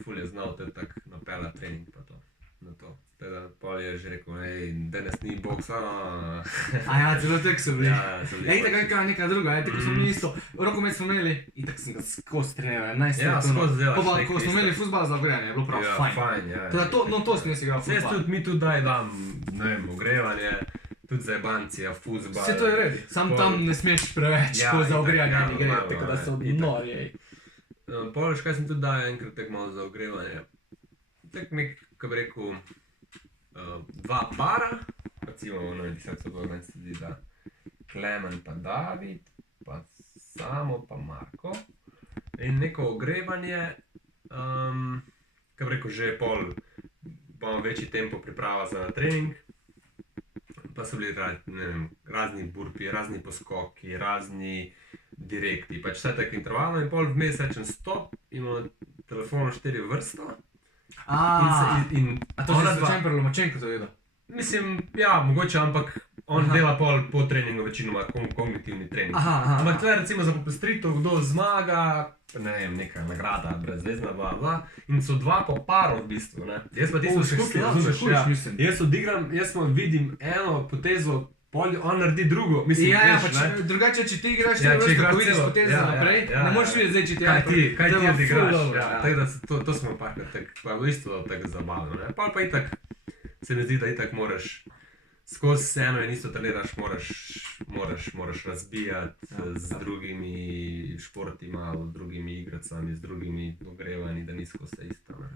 Ful je znal te tak napela trening pa to. Na to. Teda pol je že rekel, hej, danes ni boksa. A ja, celo tek so bili. Ja, so bili. Ej, tako je neka druga, tako smo mi isto, rokomet smo imeli, in tako sem ga skozi treniral, 11 Ja, let. skozi delaš Pa nekaj ko smo isto. imeli fuzbal za ogrevanje, je bilo prav Ja, fajn. fajn, ja. Teda to, no to sem jaz igral Saj jaz fuzbal. tudi, mi tudi dam, ne vem, ogrevanje, tudi za bancija, fuzbal. Vse to je redi, sam tam ne smeš preveč, Ja, ko za itak, ogrevanje ja, ni gre, normalno, tako da so itak. nori, ej. Pol, kaj sem tudi dal enkrat tako malo za ogrevanje. Tak nek, kako bi rekel, dva para, recimo, ne vem, tisem se bo meni se zdi, da Klemen pa David, pa Samo pa Marko. In neko ogrevanje, kako bi rekel, že pol, pa večji tempo priprava za trening. Pa so bili ne vem, razni burpi, razni poskoki, razni direkti, pač vse tako intervalno in pol vmes rečem stop, imamo telefon 4 vrsto in A to že začem pri Lomačenku to vedel? mislim, ja, mogoče, ampak on Aha. dela pol po treningu večinoma kognitivni trening. Aha. Ampak tle recimo za popestritev, kdo zmaga, ne vem, neka nagrada, brezvezna, bla, bla, in so dva po paru v bistvu, ne. Jaz pa tisto skupaj, razumeš, ja. Jaz odigram, jaz pa vidim eno potezo, pol on naredi drugo, mislim, Ja, ja, veš, pač ne. drugače, če ti igraš Ja, te če vrste, igraš ko vidiš celo- poteze ja, naprej, ja, ne ja. moreš videti zdaj, če ti Kaj ti to je ful odigraš, dobro, ja. Tako da to smo parkrat tako, pa je bilo isto tako zabavno, ne. Pol pa itak, se mi zdi, da itak moraš skozi eno in isto treniraš, moraš razbijati z drugimi športi malo, z drugimi igracami, z drugimi ogrevanji, da ni skozi vse isto, ne.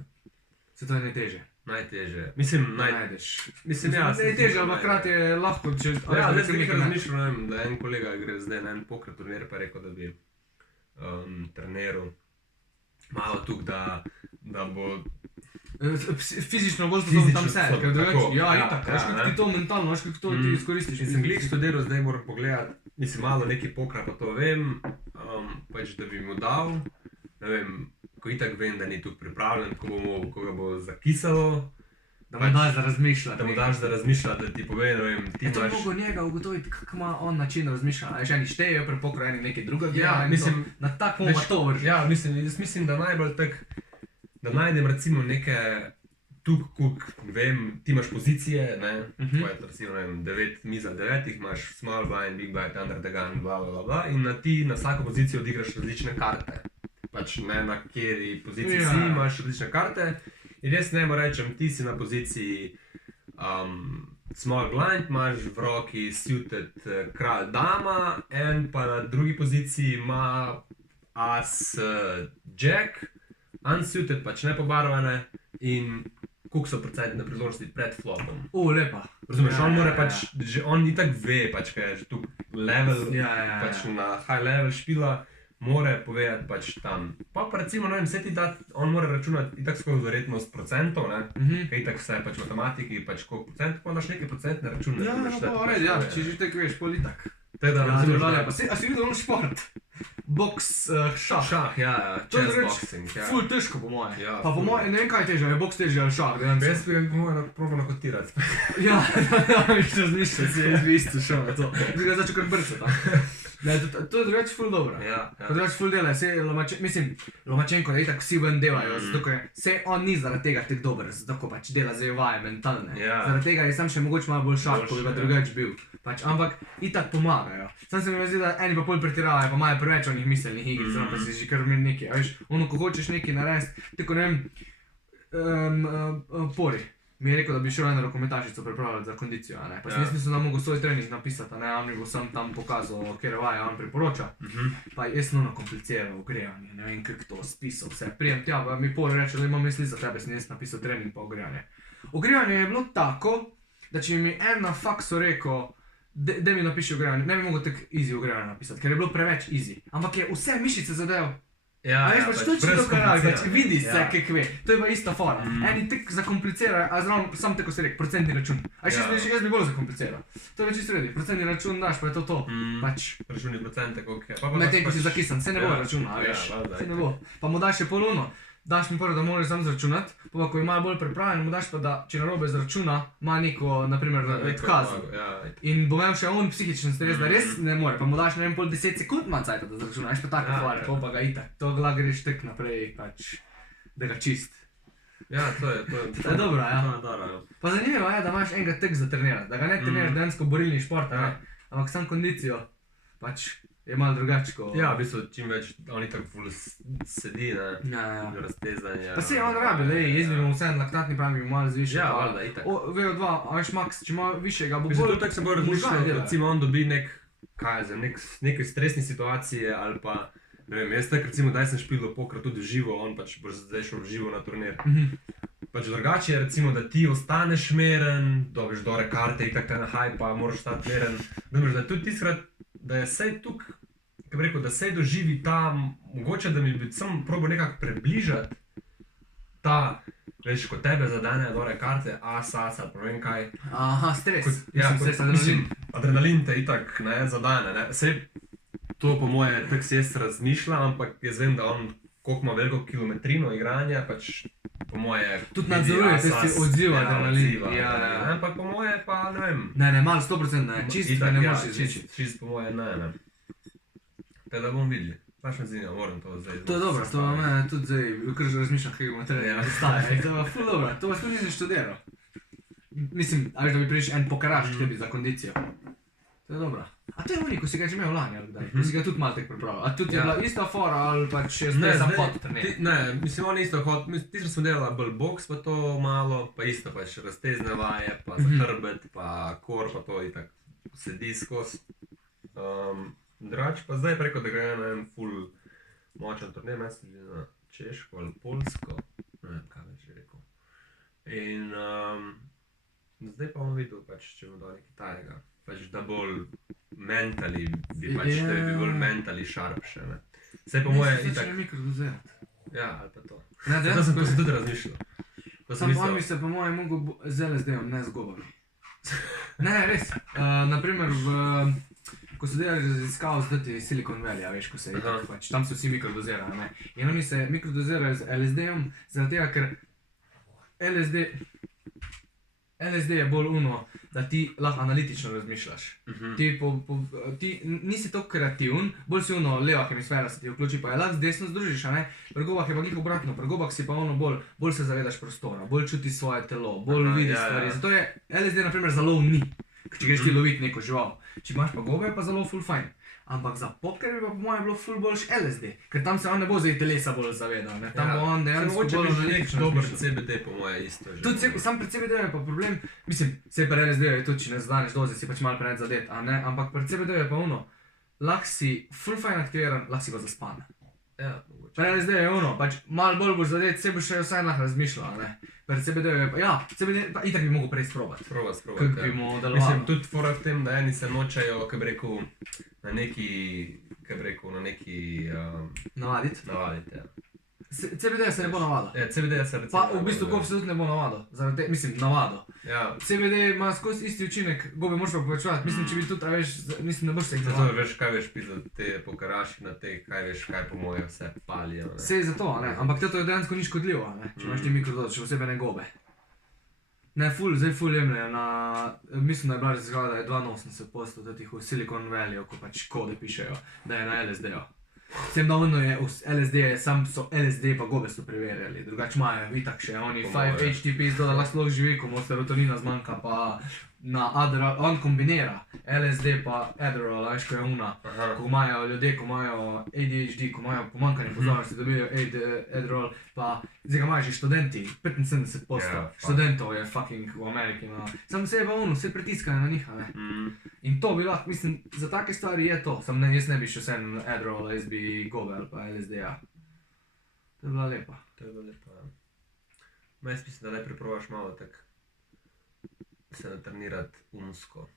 Se to je najtežje. Najtežje, mislim, Najdeš. mislim, ja. Najtežje, ampak hkrati je lahko, če... Ja, zdaj sem nekaj razmišljal, ne vem, da en kolega gre zdaj na en poker turnir, pa je rekel, da bi treniral malo tukaj, da bo Fizično bolj sposoben tam se, Fizično ker drugače, tako, ja, ja, itak, ja, veš, kako ne. ti to mentalno, veš, kako to ti izkoristiš. In sem glih študiral, zdaj moram pogledati, mislim, malo neki pokra pa to vem, pač da bi mu dal, ne vem, ko itak vem, da ni tukaj pripravljen, ko ga bo zakisalo, Da mu daš za razmišljati. da mu daš za razmišljati, da ti pove, ne vem, ti Je to imaš... mogo njega ugotoviti, kako ima on način razmišljanja. Veš, eni štejejo pri pokru, eni nekaj drugega. Ja, in mislim, to, na tak veš, moment to vrži. Ja, mislim, jaz mislim, da najbolj tak, da najdem recimo neke, tukaj, kuk, vem, ti imaš pozicije, ne, to je recimo, ne vem, 9 miza 9, imaš small blind, big blind, under the gun, bla, bla, bla, bla, in ti na vsako pozicijo odigraš različne karte. Pač ne na kateri poziciji Ja. si, imaš različne karte. In jaz ne rečem, ti si na poziciji small blind, imaš v roki suited kralj dama, en pa na drugi poziciji ima as jack, unsuited, pač ne pobarvane in koliko so procentne priložnosti pred flopom. Lepa. Razumeš, Ja, on ja, mora ja. pač, že on itak ve, pač kaj je že tu level, Ja. pač na high level špila, more povedati pač tam. Pa recimo, ne vem, vse ti da, on mora računati itak skozi verjetnost procentov, ne, kaj itak vse pač matematiki, pač koliko procent, pa daš neke procentne račune. Ja, računaš, no, da ti pa pač red, ja, pove, če ne. že tako veš, politak. Tako da, Ja, razumeš, zelo da- lepo. A si videl on šport? Boks, šah. Šah, ja, To je chess drugače boxing, ja. ful težko po moje. Ja, Pa po ful. moje, ne vem kaj je težje, je boks težje ali šah, dejansko. Jaz bi ga moral probati nakotirati. Ja, viš razmišljati, si jaz bi isto šel na to. Bi ga začel kar brcati tam. Ne, to je drugače ful dobro. Ja, To drugače ful dela, mislim, Lomačenko, da itak vsi ven delajo, zato ker se on ni zaradi tega tako dober, zato ko pač dela za vaje mentalne. Ja. Zaradi tega je sam še mogoče malo bolj šah, ko bi ga Boljši, ja. drugače bil. Pač, ampak itak pomagajo. Sam se mi zdi, da eni pa pol pretiravajo, pa imajo preveč onih miselnih igric, pa si že kar mi nekaj, a veš, ono, ko hočeš nekaj narediti, tako ne vem, Pori mi je rekel, da bi šel eno rokometašico pripravljati za kondicijo, a ne. Pa sem jaz mislil, da mogo svoj trening napisati, a ne, on mi bo sam tam pokazal, kjer vaje on priporoča. Pa jaz nuno kompliciral ogrevanje, ne vem, kako to spisal vse. Prijem tja, pa mi Pori reče, da imam misli za tebe, sem jaz napisal trening pa ogrevanje. Ogrevanje je bilo tako, da če mi en na faksu rekel, da mi napiši ogrevanje, ne bi mogel tako easy ogrevanje napisati, ker je bilo preveč easy. Ampak je vse mišice zadev. Ja, A veš, pač točno brez to, kar radi, pač kompliciranja. vidi se, Ja. kak ve. To je pa ista fora. Eni tek zakomplicirajo, a zraven sam tako se reče, procentni račun. A še jaz bi bolj zakompliciral. To je čisto redi, procentni račun daš, pa je to. Pač, Računi procente, koliko je. medtem ko si zakisan, se ne bo računa, a veš. Se ne bo. Pa mu daš še poluno. Daš mi prvo, da moraš sam zračunati, pa ko je malo bolj pripravljen, mu daš pa, da če narobe zračuna, ima neko, naprimer, kazen. In bo imel še on psihičen stres, da res ne more, pa mu daš, ne vem, pol 10 sekund manj cajta, da zračuna, veš pa tako fora, pol pa ga itak. To lahko greš tek naprej, pač, da ga čist. Ja, to je dobro, ja. To je dobro, ja. Pa zanimivo je, da imaš enega tek za trenirati, da ga ne treniraš dejansko borilni šport, a ne, ampak sam kondicijo, pač, je malo drugačko. Ja, v bistvu čim več, on itak ful sedi, ne, Ja. raztezanje. Pa se on rabi, lej, jaz bi mu vseeno laktatni prag bi mu malo zvišal. Ja, pa valjda, itak. VO2, a veš, max, če ima višjega, bo Mislim, bolj... to tako se bo možgani razmišljal, delajo. recimo on dobi neke stresne situacije ali pa, ne vem, jaz tako recimo, daj sem špil pokrat tudi v živo, on pač bo zdaj šel v živo na turnir. Pač drugače je recimo, da ti ostaneš meren, dobiš dore karte, itak te na hajpa, moraš stati meren. Veš, da je tudi tiskrat, da je sej tukaj, kako bi rekel, da sej doživi ta, mogoče da mi bi sam probal nekako približati ta, veš, ko tebe zadane dore karte, asas ali pa vem kaj. Aha, stres. Ja, Mislim, stres, adrenalin. adrenalin te itak ne, zadane, ne. Sej to po moje tako si jaz razmišljam, ampak jaz vem, da on koliko ima veliko kilometrino igranja, pač po moje... Tudi nadzoruje tisti odziv adrenalin. Odziva, Ja, ne, ja. ampak po moje pa ne vem. Ne, malo 100% ne, čist Itak, ga ne ja, moreš izreči. čist po moje ne. Tako da bomo videli. Baš me zanima, moram to zdaj... To je dobro, to me tudi zdaj, kar že razmišljam, kaj bomo trenirali, ostaje. To je ful dobro, to vas tudi nisem študiral. Mislim, a veš, da bi prišel en pokaraš k tebi za kondicijo. To je dobro. A to je oni, ko si ga že imel lani ali kdaj, ko si ga tudi malo tek pripravil. A tudi je bila ista fora ali pač še zdaj sam hod trenirati? Ne, mislim, on isto hod, tisto smo delali bolj boks, pa to malo, pa isto pač raztezne vaje, pa za hrbet, pa kor, pa to itak sedi skozi. Drugače pa zdaj preko, da gre na en full močan turnir, meni se zdi na Češko ali Poljsko, ne vem, kaj bi že rekel. In zdaj pa bomo videl, pač, če bomo dali nekaj tajega, pač da bolj mentally, da bi bolj mentally sharp še, ne. Saj po moje itak, Začne mikrodozirati. ja, ali pa to. Ne, To sem tudi razmišljal. To sem Sam on bi mislil, se po mojem mogel z LSD-om, ne z govorom. Ne, res. Naprimer, ko so delali raziskavo z teti Silicon Valley, a veš, ko se je Aha. pač, tam so vsi mikrodozirali, ne. In oni se mikrodozirajo z LSD-om, zaradi tega, ker LSD je bolj uno, da ti lahko analitično razmišljaš. Ti nisi tako kreativen, bolj si uno, leva hemisfera se ti vključi, pa je lahko z desno združiš, a ne? Pri gobah je pa glih obratno, pri gobah si pa ono bolj se zavedaš prostora, bolj čutiš svoje telo, bolj vidiš stvari. Zato je LSD na primer za lov ni, če greš ti loviti neko žival. Če imaš pa gobe, je pa za lov ful fajn. Ampak za poker bi pa po mojem bilo ful boljš LSD, ker tam se on ne bo zdaj telesa bolj zavedal, ne? Tam bo on dejansko mogoče bolj bi že nek analitično dober razmišljal. CBD po moje isto že. Tudi sam pri CBD je pa problem, mislim, se pri LSD je tudi, če ne zdaneš doze, si pač malo preveč zadet, a ne, ampak pri CBD je pa ono, lahko si full fajn aktiviran, lahko si pa zaspan. Ja, mogoče. Pri LSD je ono, pač malo bolj boš zadet, se boš še vsaj lahko razmišljal, a ne. Pri CBD je pa, ja, CBD pa itak bi mogel prej sprobati. Sprobati, Kako bi mu delovalo. Mislim, tudi fora v tem, da eni se nočejo, kaj bi rekel, na neki, kaj bi rekel, na neki Navaditi. navaditi, ja. CBD se ne bo navadil. Ja, CBD se recimo... Pa v bistvu gob se tudi ne bo navadil, zaradi te, mislim, navadil. Ja, CBD ima skozi isti učinek, gobe moraš pa povečevati, mislim, če bi tudi, a veš, mislim, ne boš se jih zato navadil. veš, kaj veš pisati, te pokaraši na te, kaj veš, kaj po moje vse palijo, ne. Sej zato, a ne, ampak to je dejansko ni škodljivo, a ne, če imaš ti mikrodozo, še posebej ne gobe. Ne, zdaj ful jemljejo na, mislim, da je bila raziskava, da je 82% teh v Silicon Valley, ko pač kode pišejo, da je na LSD-ju. S tem, da ono je, LSD je, sam so LSD pa gobe so preverjali, drugače imajo itak še oni Po 5 moje. HTP, da lahko sploh živi, ko mu serotonina zmanjka, pa na Adderall, on kombinira LSD pa Adderall, a veš, ko je una. Aha. Ko imajo ljudje, ko imajo ADHD, ko imajo pomanjkanje pozornosti, dobijo Adderall, pa zdaj ga imajo že študenti, 75% Ja, fuck. študentov je fucking v Ameriki, no. Samo se je pa ono, vse pritiskajo na njih, a ne. In to bi lahko, mislim, za take stvari je to, samo ne, jaz ne bi šel sen na Adderall, jaz bi gobe ali pa LSD-ja. To je bila lepa. To je bilo lepo, ja. Ma jaz mislim, da najprej probaš malo tak se natrenirati umsko,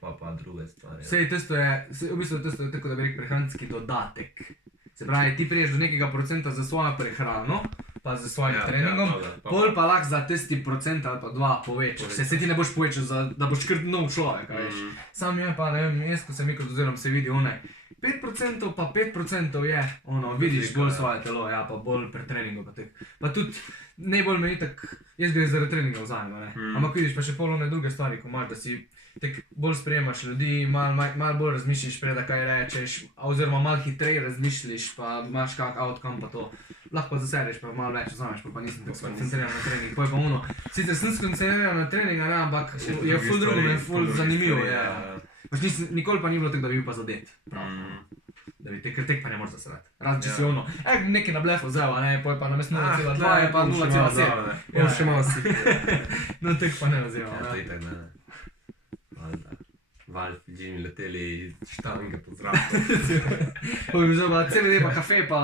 pa druge stvari. Sej, testo je, v bistvu testo je tako, da bi rekel, prehranski dodatek. Se pravi, ti priješ do nekega procenta za svojo prehrano, pa za svojim treningom, pol pa lahko za tisti procent ali pa 2 povečaš. Se ti ne boš povečal, da boš kar nov človek, veš. Sam je pa, ne vem, jaz ko sem mikrodozirom se vidi, 5% pa 5% je, vidiš bolj svoje telo, ja, pa bolj pri treningu pa tek. Pa tudi najbolj me itak, jaz gre zaradi treninga vzajemno, ne. Ampak vidiš pa še pol druge stvari, ko imaš, da si tek bolj sprejemaš ljudi, malo bolj razmišljaš preda kaj rečeš, oziroma malo hitreje razmišljaš, pa imaš kak outcome pa to. Lahko pa zasereš, pa malo več vzameš, pa nisem tako skoncentriran na trening. Pa je pa sicer sem skoncentriran na trening, ampak je ful drugo, me ful zanimivo, je. Pač nikoli pa ni bilo tako, da bi bil pa zadet. Da bi tek pa ne moreš zasedati. Razen če si nekaj na blefu vzel, pa je pa namesto 0,2 je pa 0,7. Ja, še malo si. No, tek pa ne vzel. Ja, to je tako, ne. Valf, Jimmy leteli štange po zraku. Pa bi vzel pa cel dan pa kafe pa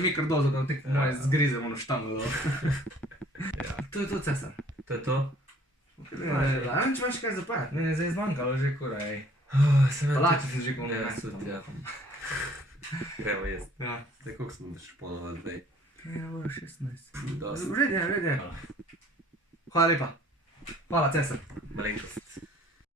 mikrodozo, da tek moje zgrizemo na štango. To je to, cesar. To je to? Če imaš kaj zapajati, meni je zdaj zmanjkalo že kuraj. Palače sem že komu ne tudi, ja. Gremo jesti. Zdaj, koliko smo še ponovali zdaj? Ja, 16. Red je. Hvala lepa. Hvala, cesar. Malenkost.